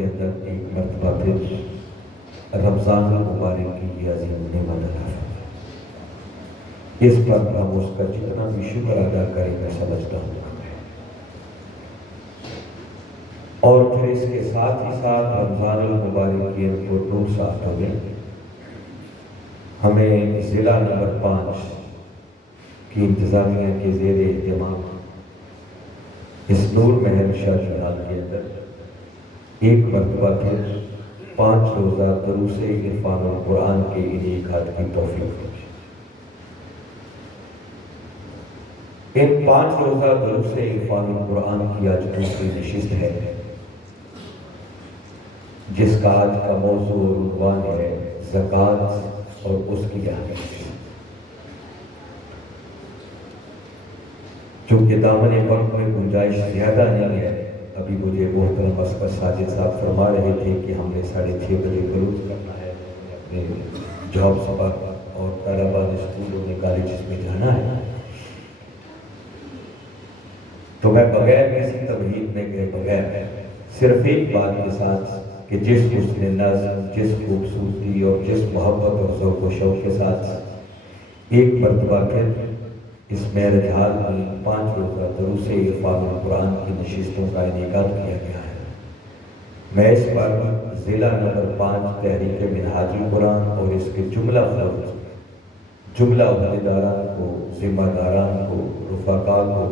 کے اندر ایک مرتبہ پھر رمضان المبارک کی یہ عظیم نعمت عطا فرمائے۔ اس پر ہم اس کا جتنا بھی شکر ادا کریں میں سمجھتا ہوں، اور پھر اس کے ساتھ ہی ساتھ رمضان المبارک کی ان کو 2 سال میں ہمیں ضلع نمبر 5 کی انتظامیہ کے زیر اہتمام اس نور محل شاہی حال کے اندر ایک مرتبہ پھر 5 روزہ دروس عرفان القرآن کے انعقاد کی توفیق دی۔ ان 5 روزہ دروس عرفان القرآن کی آج دوسری نشست ہے، جس کا آج کا موضوع اور عنوان ہے زکوٰۃ اور اس کی اہمیت۔ چونکہ دامن وقت میں گنجائش زیادہ نہیں ہے، ابھی مجھے محترم اصغر ساجد صاحب فرما رہے تھے کہ ہم نے 6:30 بجے کلوز کرنا ہے، اپنے جابس پر اور طلباء نے اسکولوں میں کالجز میں جانا ہے، تو میں بغیر کسی تمہید میں گئے بغیر صرف ایک بات کے ساتھ کہ جس حسن نظم، جس خوبصورتی اور جس محبت اور ذوق و شوق کے ساتھ ایک مرتبہ پھر اس میرج حال میں 5 روزہ دروس عرفان القرآن کی نشستوں کا انعقاد کیا گیا ہے، میں اس پر ضلع نمبر 5 تحریک منہاج القرآن اور اس کے جملہ عہدیداران کو، ذمہ داران کو، رفقاء کو،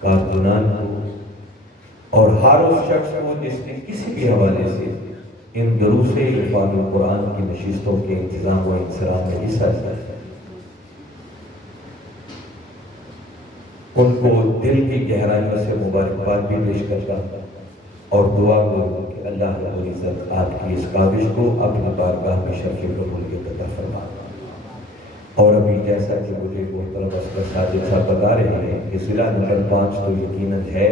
کارکنان کو اور ہر اس شخص کو جس نے کسی بھی حوالے سے ان دروس عرفان القرآن کی نشستوں کے انتظام و انصرام میں حصہ لیا ہے، ان کو دل کی گہرائیوں سے مبارکباد بھی پیش کرتا اور دعا کروں کہ اللہ رب العزت آپ کی اس کاوش کو اپنی بارگاہ میں شرف قبولیت عطا فرمائے۔ اور ابھی جیسا کہ مجھے محترم اصغر ساجد صاحب بتا رہے ہیں کہ ضلع نمبر 5 تو یقیناً ہے،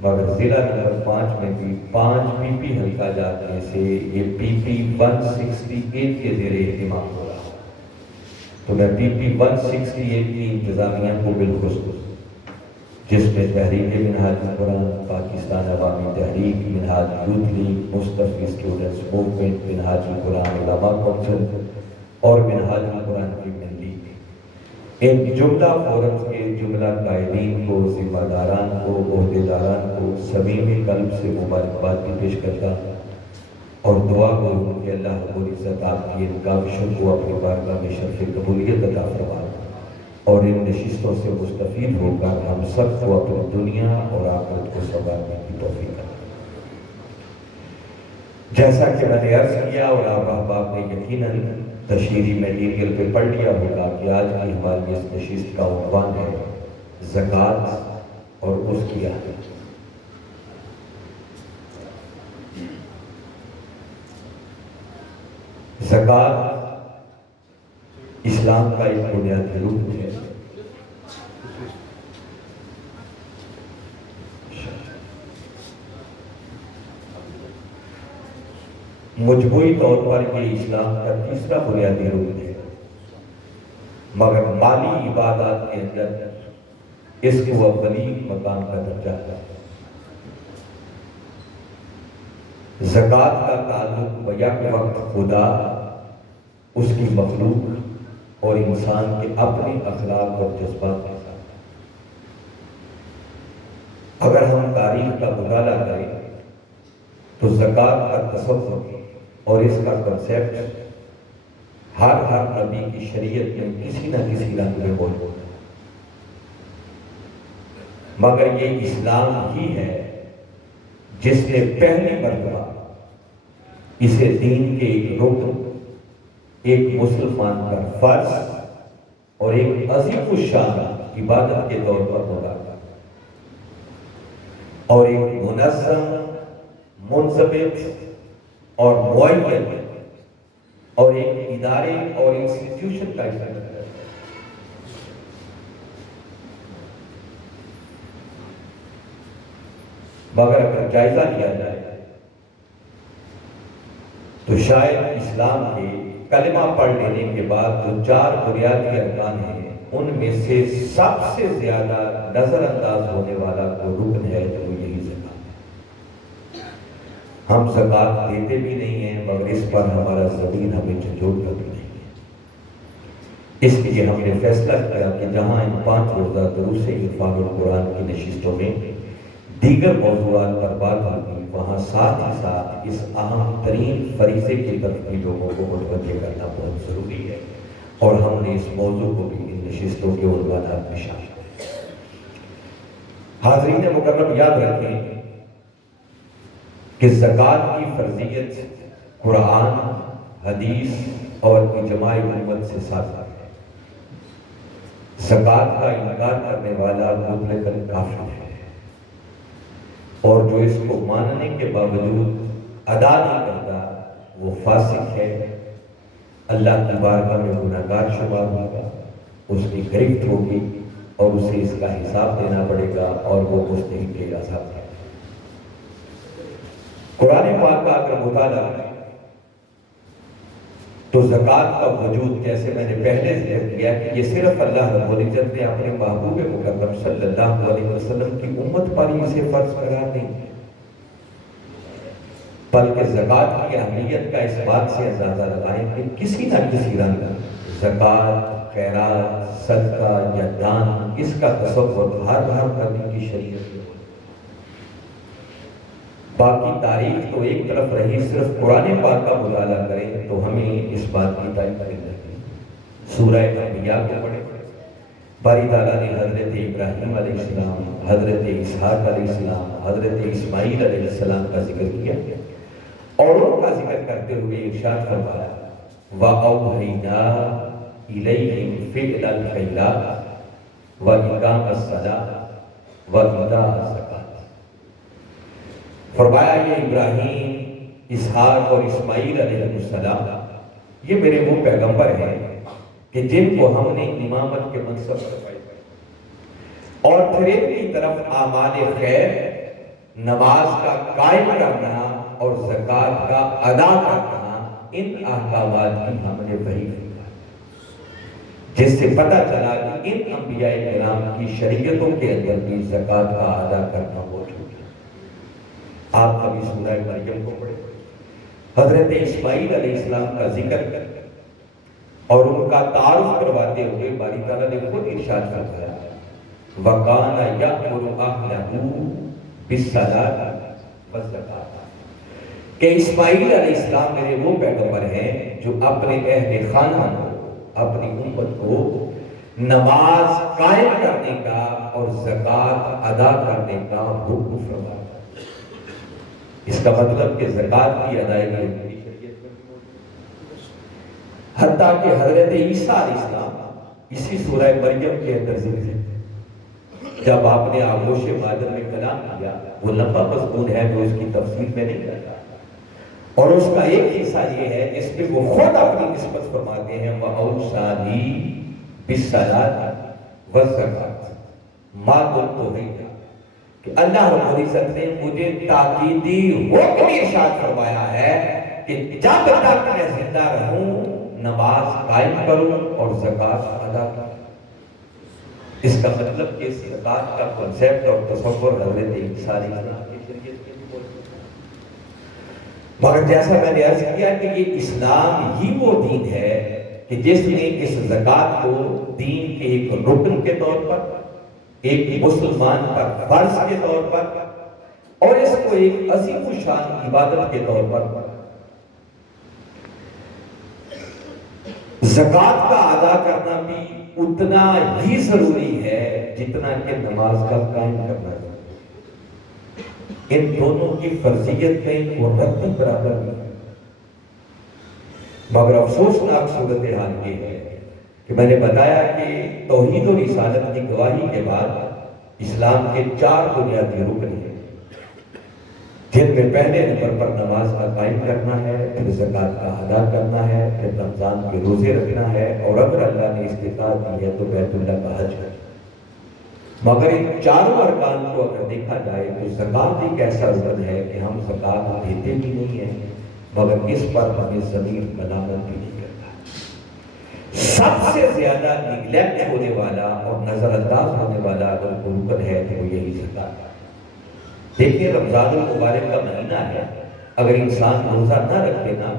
مگر ضلع نمبر 5 میں بھی 5 پی پی حلقہ جات میں سے یہ پی پی 168 کے زیر اہتمام ہو رہا ہے، تو میں پی پی 168 کی انتظامیہ کو بالخصوص، جس میں تحریک منہاج القرآن، پاکستان عوامی تحریک، منہاج یوتھ لیگ، مصطفی اسٹوڈنٹس موومنٹ، منہاج القرآن علماء کونسل اور منہاج القرآن کی ملی، ان جملہ فورمز کے جملہ قائدین کو، ذمہ داران کو، عہدیداران کو صمیم قلب سے مبارکباد بھی پیش کرتا اور دعا کروں کہ اللہ رب العزت آپ کی ان کاوشوں کو اپنی بارگاہ میں شرف قبولیت عطا فرمائے اور ان نشستوں سے مستفید ہو کر ہم سب کو اپنی دنیا اور آخرت کو سنوارنے کی توفیق عطا۔ جیسا کہ میں نے عرض کیا اور آپ احباب نے یقیناً تشہیری میٹیریل پہ پڑھ لیا ہوگا کہ آج کی ہماری اس نشست کا عنوان ہے زکوٰۃ اور اس کی اہمیت۔ زکوٰۃ اسلام کا ایک بنیادی رکن ہے، مجموعی طور پر یہ اسلام کا تیسرا بنیادی رکن ہے، مگر مالی عبادات کے اندر اس کو اولین مقام کا درجہ ہے۔ زکوٰۃ کا تعلق بیک وقت خدا، اس کی مخلوق اور انسان کے اپنے اخلاق اور جذبات کے ساتھ۔ اگر ہم تاریخ کا مطالعہ کریں تو زکوٰۃ کا تصور اور اس کا کنسیپٹ ہر نبی کی شریعت میں کسی نہ کسی رنگ میں موجود ہے، مگر یہ اسلام ہی ہے جس نے پہلی مرتبہ اسے دین کے ایک رکن، ایک مسلمان پر فرض اور ایک عظیم الشان عبادت کے طور پر مقرر اور ایک منظم، منضبط اور معین اور ایک ادارے اور انسٹیٹیوشن کا حصہ ہے۔ مگر اگر جائزہ لیا جائے تو شاید اسلام کے کلمہ پڑھ لینے کے بعد جو 4 بنیادی ارکان ہیں ان میں سے سب سے زیادہ نظر انداز ہونے والا کوئی رکن ہے جو یہی زکوٰۃ ہے۔ ہم زکوٰۃ دیتے بھی نہیں ہیں، مگر اس پر ہمارا ضمیر ہمیں جھنجھوڑتا بھی نہیں ہے۔ اس لیے ہم نے فیصلہ کیا کہ جہاں ان 5 روزہ دروس عرفان القرآن کی نشستوں میں دیگر موضوعات پر بات ہوگی، وہاں ساتھ ہی ساتھ اس اہم ترین فریضے کی طرف بھی لوگوں کو متوجہ کرنا بہت ضروری ہے، اور ہم نے اس موضوع کو بھی ان نشستوں کے عنوانات میں شامل کیا۔ حاضرین مکرم، یاد رکھیں کہ زکوٰۃ کی فرضیت قرآن، حدیث اور اجماع امت سے ثابت ہے۔ زکوٰۃ کا انکار کرنے والا مطلقاً کافر ہے، اور جو اس کو ماننے کے باوجود ادا نہیں کرتا وہ فاسق ہے، اللہ کی بارگاہ میں گنہگار شمار ہوگا، اس کی گرفت ہوگی اور اسے اس کا حساب دینا پڑے گا، اور وہ مستحق عذاب ہے۔ قرآن پاک کا اگر مطالعہ کریں تو زکوٰۃ کا وجود، جیسے میں نے پہلے ذکر کیا کہ یہ صرف اللہ رب العزت نے اپنے محبوب مکرم صلی اللہ علیہ وسلم کی امت پر ہی اسے فرض قرار نہیں دیا، بلکہ زکوٰۃ کی اہمیت کا اس بات سے اندازہ لگائیں کہ کسی نہ کسی رنگ زکوٰۃ، خیرات، صدقہ یا دان، اس کا تصور ہر کرنے کی شریعت میں۔ باقی تاریخ تو ایک طرف رہی، صرف قرآن پاک کا مطالعہ کریں تو ہمیں اس بات کی تائید ملتی ہے۔ سورہ انبیاء کو پڑھیں، باری تعالیٰ نے حضرت ابراہیم علیہ السلام، حضرت اسحاق علیہ السلام، حضرت اسماعیل علیہ السلام کا ذکر کیا، اور ان کا ذکر کرتے ہوئے ارشاد فرمایا وَأَوْحَيْنَا إِلَيْهِمْ فِعْلَ الْخَيْرَاتِ وَإِقَامَ الصَّلَاةِ وَإِيتَاءَ الزَّكَاةِ۔ فرمایا یہ ابراہیم، اسحاق اور اسماعیل علیہ السلام یہ میرے وہ پیغمبر ہیں کہ جن کو ہم نے امامت کے منصب پر پائے، اور پھر ایک کی طرف اعمال خیر، نماز کا قائم کرنا اور زکوٰۃ کا ادا کرنا، ان احکامات کی ہم نے وحی کیا، جس سے پتہ چلا کہ ان انبیاء کرام کی شریعتوں کے اندر بھی زکوٰۃ کا ادا کرنا موجود ہے۔ آپ کبھی سورہ مریم کو پڑھیں، حضرت اسماعیل علیہ السلام کا ذکر اور ان کا تعارف کرواتے ہوئے باری تعالیٰ نے خود ارشاد فرمایا وَقَانَ يَأْمُرُ أَهْلَهُ بِالصَّلَاةِ وَالزَّكَاةِ، کہ اسماعیل علیہ السلام میرے وہ پیغمبر ہیں جو اپنے اہل خانہ کو، اپنی امت کو نماز قائم کرنے کا اور زکوٰۃ ادا کرنے کا حکم فرمایا۔ اس کا مطلب کہ زکوٰۃ کی ادائیگی ہوتی شریعت میں، حتیٰ کہ حضرت عیسیٰ علیہ السلام اسی سورہ مریم کے اندر ذکر ہے، جب آپ نے آغوش مادر میں کلام کیا، وہ لمبا مضمون ہے جو اس کی تفصیل میں نہیں کرتا، اور اس کا ایک حصہ یہ ہے جس میں وہ خود اپنی نسبت فرماتے ہیں وَأَوْصَانِي بِالصَّلَاةِ وَالزَّكَاةِ مَا دُمْتُ حَيًّا، کہ اللہ رب العزت نے مجھے تاکیدی حکم ارشاد فرمایا ہے کہ جب تک میں زندہ رہوں نماز قائم کروں اور زکوٰۃ ادا کروں۔ اس کا مطلب کہ زکوٰۃ کا کنسیپٹ اور تصور حضرت عیسیٰ علیہ السلام کی شریعت میں موجود ہے، مگر جیسا میں نے عرض کیا کہ یہ اسلام ہی وہ دین ہے کہ جس نے اس زکوٰۃ کو دین کے ایک رکن کے طور پر، ایک مسلمان پر فرض کے طور پر، اور اس کو ایک عظیم الشان عبادت کے طور پر، زکوٰۃ کا ادا کرنا بھی اتنا ہی ضروری ہے جتنا کہ نماز کا قائم کرنا ضروری ہے۔ ان دونوں کی فرضیت میں وہ رتی برابر نہیں، مگر افسوسناک صورتحال یہ ہے کہ میں نے بتایا کہ توحید و رسالت کی گواہی کے بعد اسلام کے 4 بنیادی رکن ہیں، جن میں پہلے نمبر پر نماز کا قائم کرنا ہے، پھر زکوٰۃ کا ادا کرنا ہے، پھر رمضان کے روزے رکھنا ہے، اور اگر اللہ نے استطاعت دی ہے تو بیت اللہ کا حج ہے۔ مگر ان 4 ارکان کو اگر دیکھا جائے تو زکوٰۃ ایک ایسا رکن ہے کہ ہم زکوٰۃ دیتے بھی نہیں ہیں، مگر اس پر ہمیں ضمیر ملامت بھی نہیں کرتا۔ سب سے زیادہ نیگلیکٹ ہونے والا اور نظر انداز ہونے والا اگر کوئی رکن ہے تو وہ یہی زکوٰۃ ہے۔ دیکھیے رمضان المبارک کا مہینہ ہے، اگر انسان روزہ نہ رکھے نا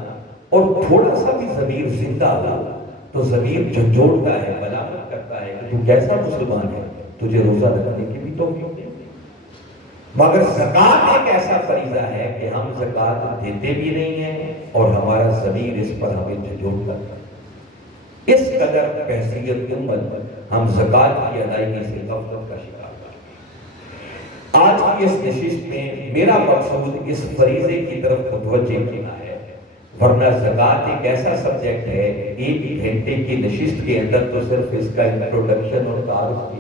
اور تھوڑا سا بھی ضمیر زندہ ہو تو ضمیر جھنجھوڑتا ہے، ملامت کرتا ہے کہ تو کیسا مسلمان ہے، تجھے روزہ رکھنے کی بھی توفیق نہیں۔ مگر زکوٰۃ ایک ایسا فریضہ ہے کہ ہم زکوٰۃ دیتے بھی نہیں ہیں اور ہمارا ضمیر اس پر ہمیں جھنجھوڑتا ہے۔ اس قدر بحثیت امت ہم زکوٰۃ کی ادائیگی سے غفلت کا شکار ہیں۔ آج کی اس نشست میں میرا مقصود اس فریضے کی طرف متوجہ کرنا ہے، ورنہ زکوٰۃ ایک ایسا سبجیکٹ ہے، ایک گھنٹے کی نشست کے اندر تو صرف اس کا انٹروڈکشن اور تعارف کی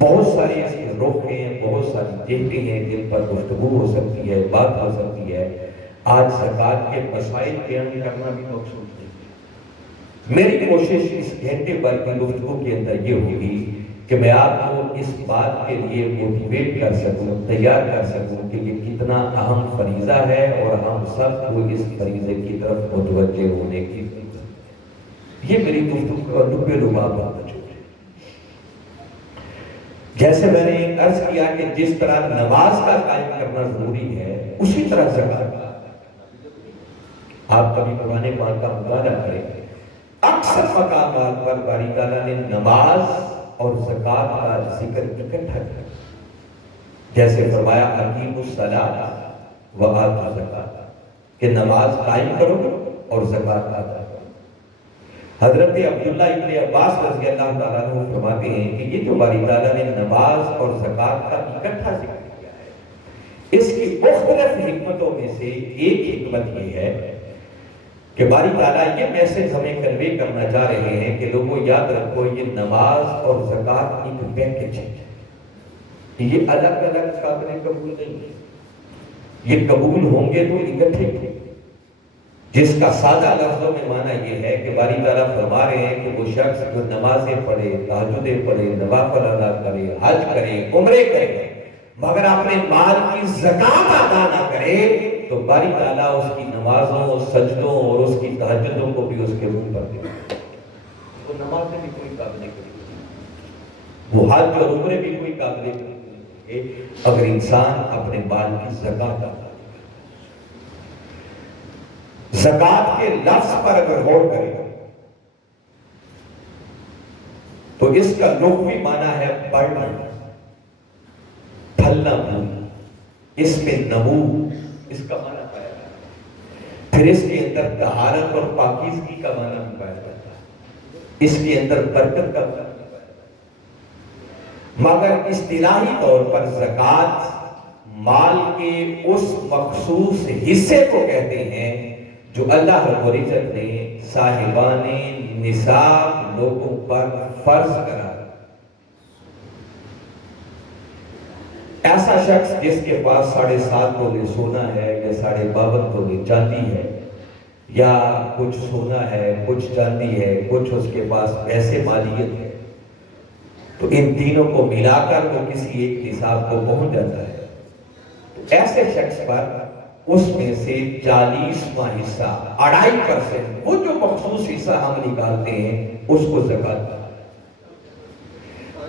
بہت سارے اس کے رخ ہیں، بہت ساری جہتیں ہیں جن پر گفتگو ہو سکتی ہے، بات ہو سکتی ہے۔ آج زکوٰۃ کے مسائل بیان کرنا بھی مقصود نہیں۔ میری کوشش اس گھنٹے بھر کی گفتگو کے اندر یہ ہوگی کہ میں آپ کو اس بات کے لیے موٹیویٹ کر سکوں، تیار کر سکوں کہ یہ کتنا اہم فریضہ ہے اور ہم سب کو اس فریضے کی طرف متوجہ ہونے کی ضرورت ہے۔ یہ میری گفتگو کا لب لباب ہونا چاہیے۔ جیسے میں نے عرض کیا کہ جس طرح نماز کا قائم کرنا ضروری ہے، اسی طرح زکوٰۃ کا۔ آپ کبھی قرآن پاک کا مطالعہ کریں، اکثر مقامات پر باری تعالیٰ نے نماز اور زکوٰۃ کا ذکر اکٹھا کیا، جیسے فرمایا اقیموا الصلاۃ وآتوا الزکاۃ کہ نماز قائم کرو اور زکوٰۃ ادا کرو۔ حضرت عبداللہ ابن عباس رضی اللہ تعالیٰ عنہ فرماتے ہیں کہ یہ جو باری تعالیٰ نے نماز اور زکوٰۃ کا اکٹھا ذکر کیا ہے، اس کی مختلف حکمتوں میں سے ایک حکمت یہ ہے کہ باری تعالیٰ یہ میسج ہمیں کنوے کرنا چاہ رہے ہیں کہ لوگوں یاد رکھو، یہ نماز اور زکوٰۃ ایک پیکج ہے، یہ الگ الگ قابل قبول نہیں ہے، یہ قبول ہوں گے تو اکٹھے ہوں گے۔ جس کا سادہ لفظوں میں معنی یہ ہے کہ باری تعالیٰ فرما رہے ہیں کہ وہ شخص جو نمازیں پڑھے، تہجدیں پڑھے، نوافل ادا کرے، حج کرے، عمرے کرے، مگر اپنے مال کی زکوٰۃ ادا نہ کرے تو باری تعالیٰ اس کی نمازوں، سجدوں اور اس کی تہجدوں کو بھی اس کے منہ پر دے گا۔ وہ نماز میں بھی کوئی قابل نہیں، وہ حج اور عمرے بھی کوئی قابل نہیں اگر انسان اپنے مال کی زکوٰۃ ادا۔ زکوٰۃ کے لفظ پر اگر غور کرے تو اس کا لغوی معنی ہے بڑھنا، پھلنا پھولنا، اس میں نمو اس کا معنی پایا جاتا ہے۔ پھر اس کے اندر طہارت اور پاکیزگی کا معنی بھی پایا جاتا ہے، اس کے اندر برکت کا معنی بھی پایا جاتا ہے۔ مگر اصطلاحی طور پر زکوٰۃ مال کے اس مخصوص حصے کو کہتے ہیں جو اللہ رب العزت نے صاحبان نصاب لوگوں پر فرض کرا۔ ایسا شخص جس کے پاس 7.5 تولے سونا ہے یا 52.5 تولے چاندی ہے، یا کچھ سونا ہے، کچھ چاندی ہے، کچھ اس کے پاس پیسے مالیت ہے، تو ان تینوں کو ملا کر وہ کسی ایک نصاب کو پہنچ جاتا ہے۔ تو ایسے شخص پر اس میں سے 40واں حصہ 2.5%، وہ جو مخصوص حصہ ہم نکالتے ہیں اس کو زکوٰۃ کہا جاتا ہے۔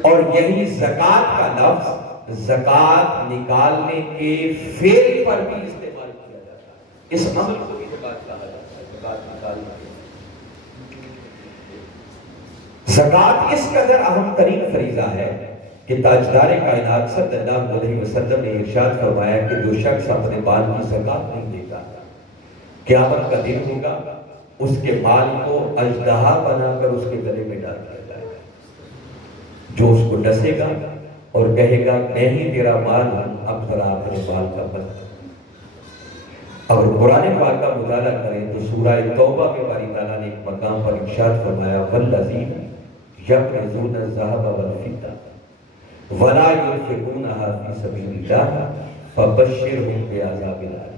اور یہی زکوٰۃ کا لفظ زکوٰۃ نکالنے کے فعل پر بھی استعمال کیا جاتا ہے، اس عمل کو بھی زکوٰۃ کہا جاتا ہے، زکوٰۃ نکالنا۔ زکوٰۃ اس قدر اہم ترین فریضہ ہے کہ تاجدار کائنات صلی اللہ علیہ وسلم نے ارشاد فرمایا کہ جو شخص اپنے مال کی زکوٰۃ نہیں دیتا، قیامت کا دن ہوگا اس کے مال کو اژدہا بنا کر اس کے گلے میں ڈال دیا جائے گا، جو اس کو ڈسے گا اور کہے گا میں ہی تیرا مال ہوں، اب ذرا اپنے مال کا بدلہ۔ اگر قرآن پاک کا مطالعہ کریں تو سورہ توبہ میں باری تعالیٰ نے ایک مقام پر ارشاد فرمایا والذین یکنزون الذھب والفضہ ولا ينفقونها فی سبیل اللہ فبشرہم بعذاب الیم۔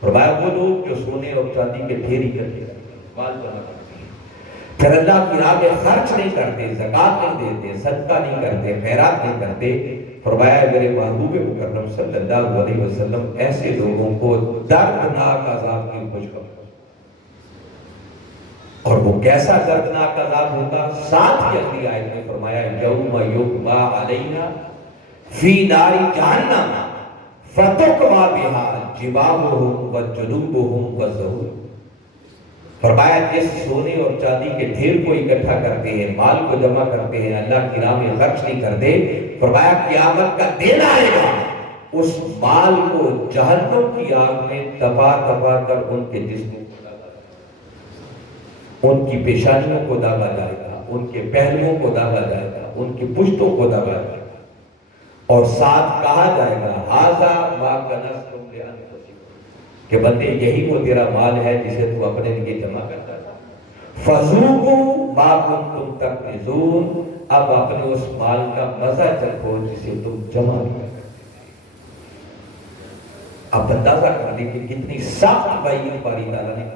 فرمایا وہ لوگ جو سونے اور چاندی کے ڈھیر اکٹھے کرتے ہیں، مال جمع کرتے ہیں، پھر اللہ کی راہ میں خرچ نہیں کرتے، زکوٰۃ نہیں دیتے، صدقہ نہیں کرتے، خیرات نہیں کرتے، فرمایا میرے محبوب مکرم صلی اللہ علیہ وسلم ایسے لوگوں کو دردناک عذاب کی خوشخبری۔ اور وہ کیسا دردناک عذاب ہوگا؟ ساتھ ہی اگلی آیت میں فرمایا یوم یغما علیہا فی نار جہنم فتقوی بہا جباہہم وجنوبہم وظہور۔ فرمایا جس سونے اور چاندی کے ڈھیر کو اکٹھا کرتے ہیں، مال کو جمع کرتے ہیں، اللہ کی راہ میں خرچ نہیں کرتے، فرمایا قیامت کا دن آئے گا، اس مال کو جہنم کی آگ میں دبا دبا کر ان کے جسموں کو داغا جائے گا، ان کی پیشانیوں کو داغا جائے گا، ان کے پہلوؤں کو داغا جائے گا، ان کی پشتوں کو داغا جائے گا، اور ساتھ کہا جائے گا ھذا ما کنزتم لانفسکم، کہ بندے یہی وہ تیرا مال ہے جسے تو اپنے لیے جمع کرتا تھا، فذوقوا ما کنتم تکنزون، اب اپنے اس مال کا مزہ چکھو جسے تم جمع کیا کرتے تھے۔ آپ اندازہ کر لیں کہ کتنی سخت وعید باری تعالیٰ نے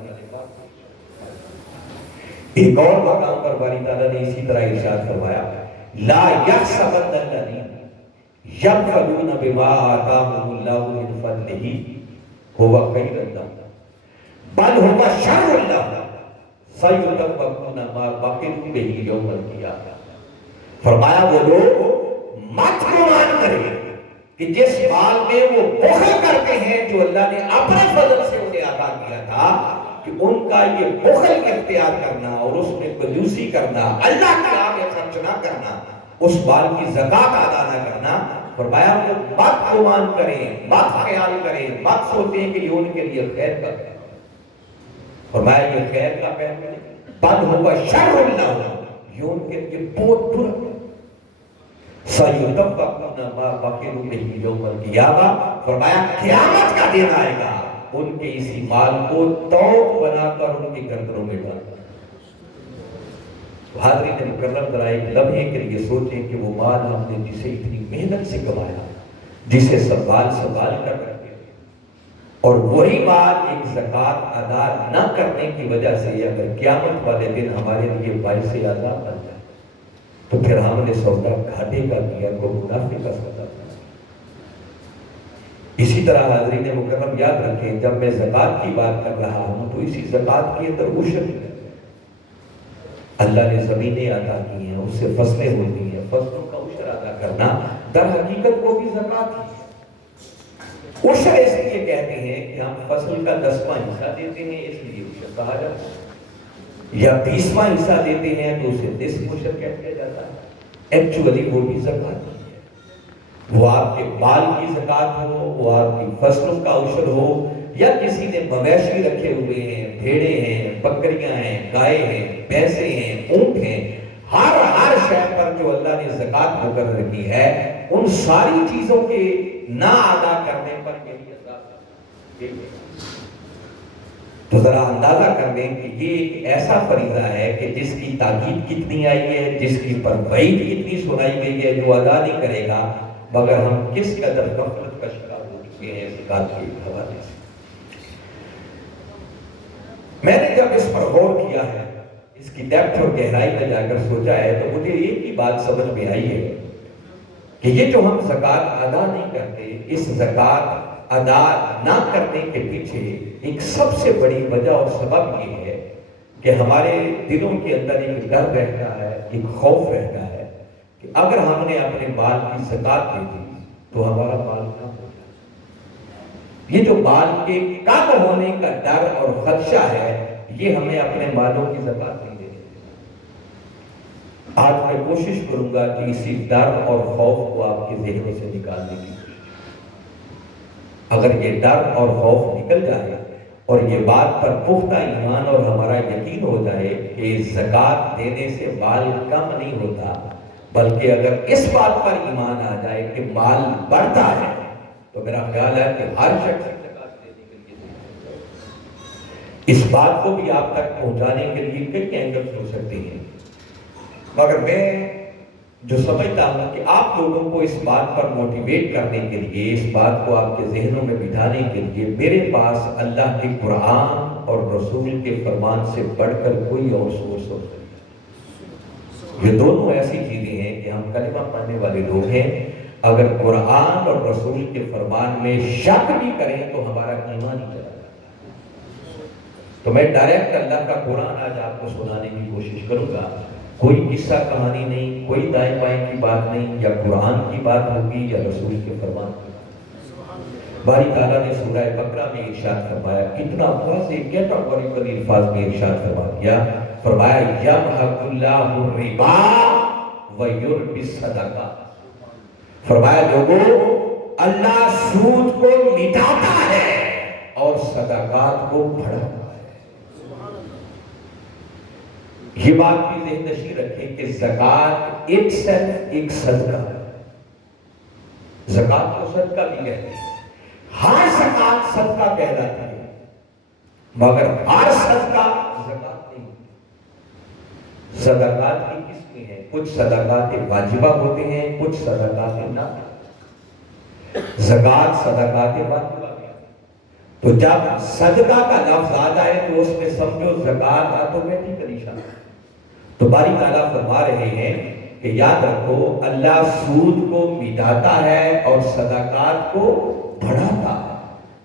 ایک اور مقام پر باری تعالیٰ نے اسی طرح ارشاد فرمایا لا یحسبن الذین یبخلون بما آتاہم اللہ من فضلہ هو خیر لهم بل هو شر لهم سیطوقون ما بخلوا به یوم القیامہ۔ فرمایا وہ لوگ مت گمان کریں کہ جس مال میں وہ بخل کرتے ہیں جو اللہ نے اپنے فضل سے انہیں عطا کیا تھا، کہ ان کا یہ بخل اختیار کرنا اور اس میں کنجوسی کرنا، اللہ کی راہ میں خرچ نہ کرنا، اس مال کی زکات ادا نہ کرنا، فرمایا وہ مت گمان کریں، مت خیال کریں، مت سوچیں کہ یہ ان کے لیے خیر کا ہے۔ فرمایا یہ خیر کا پہلو نہیں، بل ہوا شر لهم، یہ ان کے لیے بہت برا ہے۔ سَيُطَوَّقُونَ مَا بَخِلُوا بِهِ يَوْمَ الْقِيَامَةِ، فرمایا قیامت کا دن آئے گا، ان کے اسی مال کو توق بنا کر ان کی گردنوں میں ڈال دیں۔ حاضرین مکرم ذرا ایک لمحے کے لیے سوچیں کہ وہ مال ہم نے جسے اتنی محنت سے کمایا، جسے سنبھال کر رکھتے تھے، اور وہی مال ایک زکوٰۃ ادا نہ کرنے کی وجہ سے اگر قیامت والے دن ہمارے لیے باعث عذاب بن جائے تو پھر ہم نے سودا گھاٹے کا کیا، کو منافع کا سودا کیا۔ اسی طرح حاضرین مکرم یاد رکھیں، جب میں زکوٰۃ کی بات کر رہا ہوں تو اسی زکوٰۃ کے اندر عشر ہے۔ اللہ نے زمینیں عطا کی ہیں، اس سے فصلیں ہوتی ہیں، فصلوں کا عشر ادا کرنا در حقیقت وہ بھی زکوٰۃ ہے۔ عشر اس لیے کہتے ہیں کہ ہم فصل کا 10واں حصہ دیتے ہیں، اس لیے عشر کہا جاتا ہے، یا 20واں حصہ دیتے ہیں تو اسے نصف عشر کہہ دیا جاتا ہے۔ ایکچولی وہ بھی زکوٰۃ ہے، وہ آپ کے مال کی زکوٰۃ ہو، وہ آپ کی فصلوں کا عشر ہو، یا کسی نے مویشی رکھے ہوئے ہیں، بھیڑیں ہیں، بکریاں ہیں، گائے ہیں، بھینسیں ہیں، اونٹ ہیں، ہر شے پر جو اللہ نے زکوٰۃ مقرر کی ہے، ان ساری چیزوں کے نہ ادا کرنے پر یہی عذاب ہے۔ تو ذرا اندازہ کر لیں کہ یہ ایک ایسا فریضہ ہے کہ جس کی تاکید کتنی آئی ہے، جس کی پر وعید کتنی سنائی گئی ہے، جو ادا نہیں کرے گا، مگر ہم کس قدر غفلت کا شکار ہو چکے ہیں زکوٰۃ کے حوالے سے۔ میں نے جب اس پر غور کیا ہے، اس کی ڈیپتھ اور گہرائی میں جا کر سوچا ہے، تو مجھے ایک ہی بات سمجھ میں آئی ہے کہ یہ جو ہم زکوٰۃ ادا نہیں کرتے، اس زکوٰۃ ادا نہ کرنے کے پیچھے ایک سب سے بڑی وجہ اور سبب یہ ہے کہ ہمارے دلوں کے اندر ایک ڈر رہتا ہے، ایک خوف رہتا ہے کہ اگر ہم نے اپنے مال کی زکوٰۃ دے دی تو ہمارا مال کم ہو جائے۔ یہ جو مال کے کم ہونے کا ڈر اور خدشہ ہے، یہ ہمیں اپنے مالوں کی زکوٰۃ نہیں دینی۔ آج میں کوشش کروں گا کہ اسی ڈر اور خوف کو آپ کے ذہنوں سے نکالنے کی کوشش۔ اگر یہ ڈر اور خوف نکل جائے اور یہ بات پر پختہ ایمان اور ہمارا یقین ہو جائے کہ زکوٰۃ دینے سے مال کم نہیں ہوتا، بلکہ اگر اس بات پر ایمان آ جائے کہ مال بڑھتا ہے، تو میرا خیال ہے کہ ہر شخص زکوٰۃ دینے کے لیے تیار ہے۔ اس بات کو بھی آپ تک پہنچانے کے لیے کئی اینگل ہو سکتے ہیں، مگر میں جو سمجھتا ہوں کہ آپ لوگوں کو اس بات پر موٹیویٹ کرنے کے لیے، اس بات کو آپ کے ذہنوں میں بٹھانے کے لیے، میرے پاس اللہ کے قرآن اور رسول کے فرمان سے بڑھ کر کوئی اور سورس ہو سکتا ہے۔ یہ دونوں ایسی چیزیں ہیں کہ ہم کلمہ پڑھنے والے لوگ ہیں، اگر قرآن اور رسول کے فرمان میں شک بھی کریں تو ہمارا ایمان ہی چلا جاتا ہے۔ تو میں ڈائریکٹ اللہ کا قرآن آج آپ کو سنانے کی کوشش کروں گا، کوئی قصہ کہانی نہیں، کوئی دائیں بائیں کی بات نہیں، یا قرآن کی بات ہوگی یا رسول کے فرمان کی بات۔ باری تعالیٰ نے سورہ بقرہ میں ارشاد فرمایا، کتنا واضح کیٹاگوریکل الفاظ میں ارشاد فرما دیا، فرمایا یمحق اللہ الربا ویربی الصدقات۔ فرمایا لوگوں، اللہ سود کو مٹاتا ہے اور صدقات کو بڑھاتا ہے۔ یہ بات بھی ذہن نشین رکھیں کہ زکوٰۃ ایک سیلف ایک صدقہ ہے۔ زکوٰۃ کو صدقہ بھی کہتے ہیں، ہر زکوٰۃ صدقہ کہلاتی ہے، مگر ہر صدقہ زکوٰۃ نہیں۔ صدقات کی قسمیں ہیں، کچھ صدقات واجبہ ہوتے ہیں، کچھ صدقات نافلہ۔ زکوٰۃ صدقات واجبہ ہے، تو جب صدقہ کا لفظ آ جائے تو اس میں سمجھو زکوٰۃ آٹومیٹکلی شامل ہے۔ تو باری تعالیٰ فرما رہے ہیں کہ یاد رکھو، اللہ سود کو مٹاتا ہے اور صدقات کو بڑھاتا ہے۔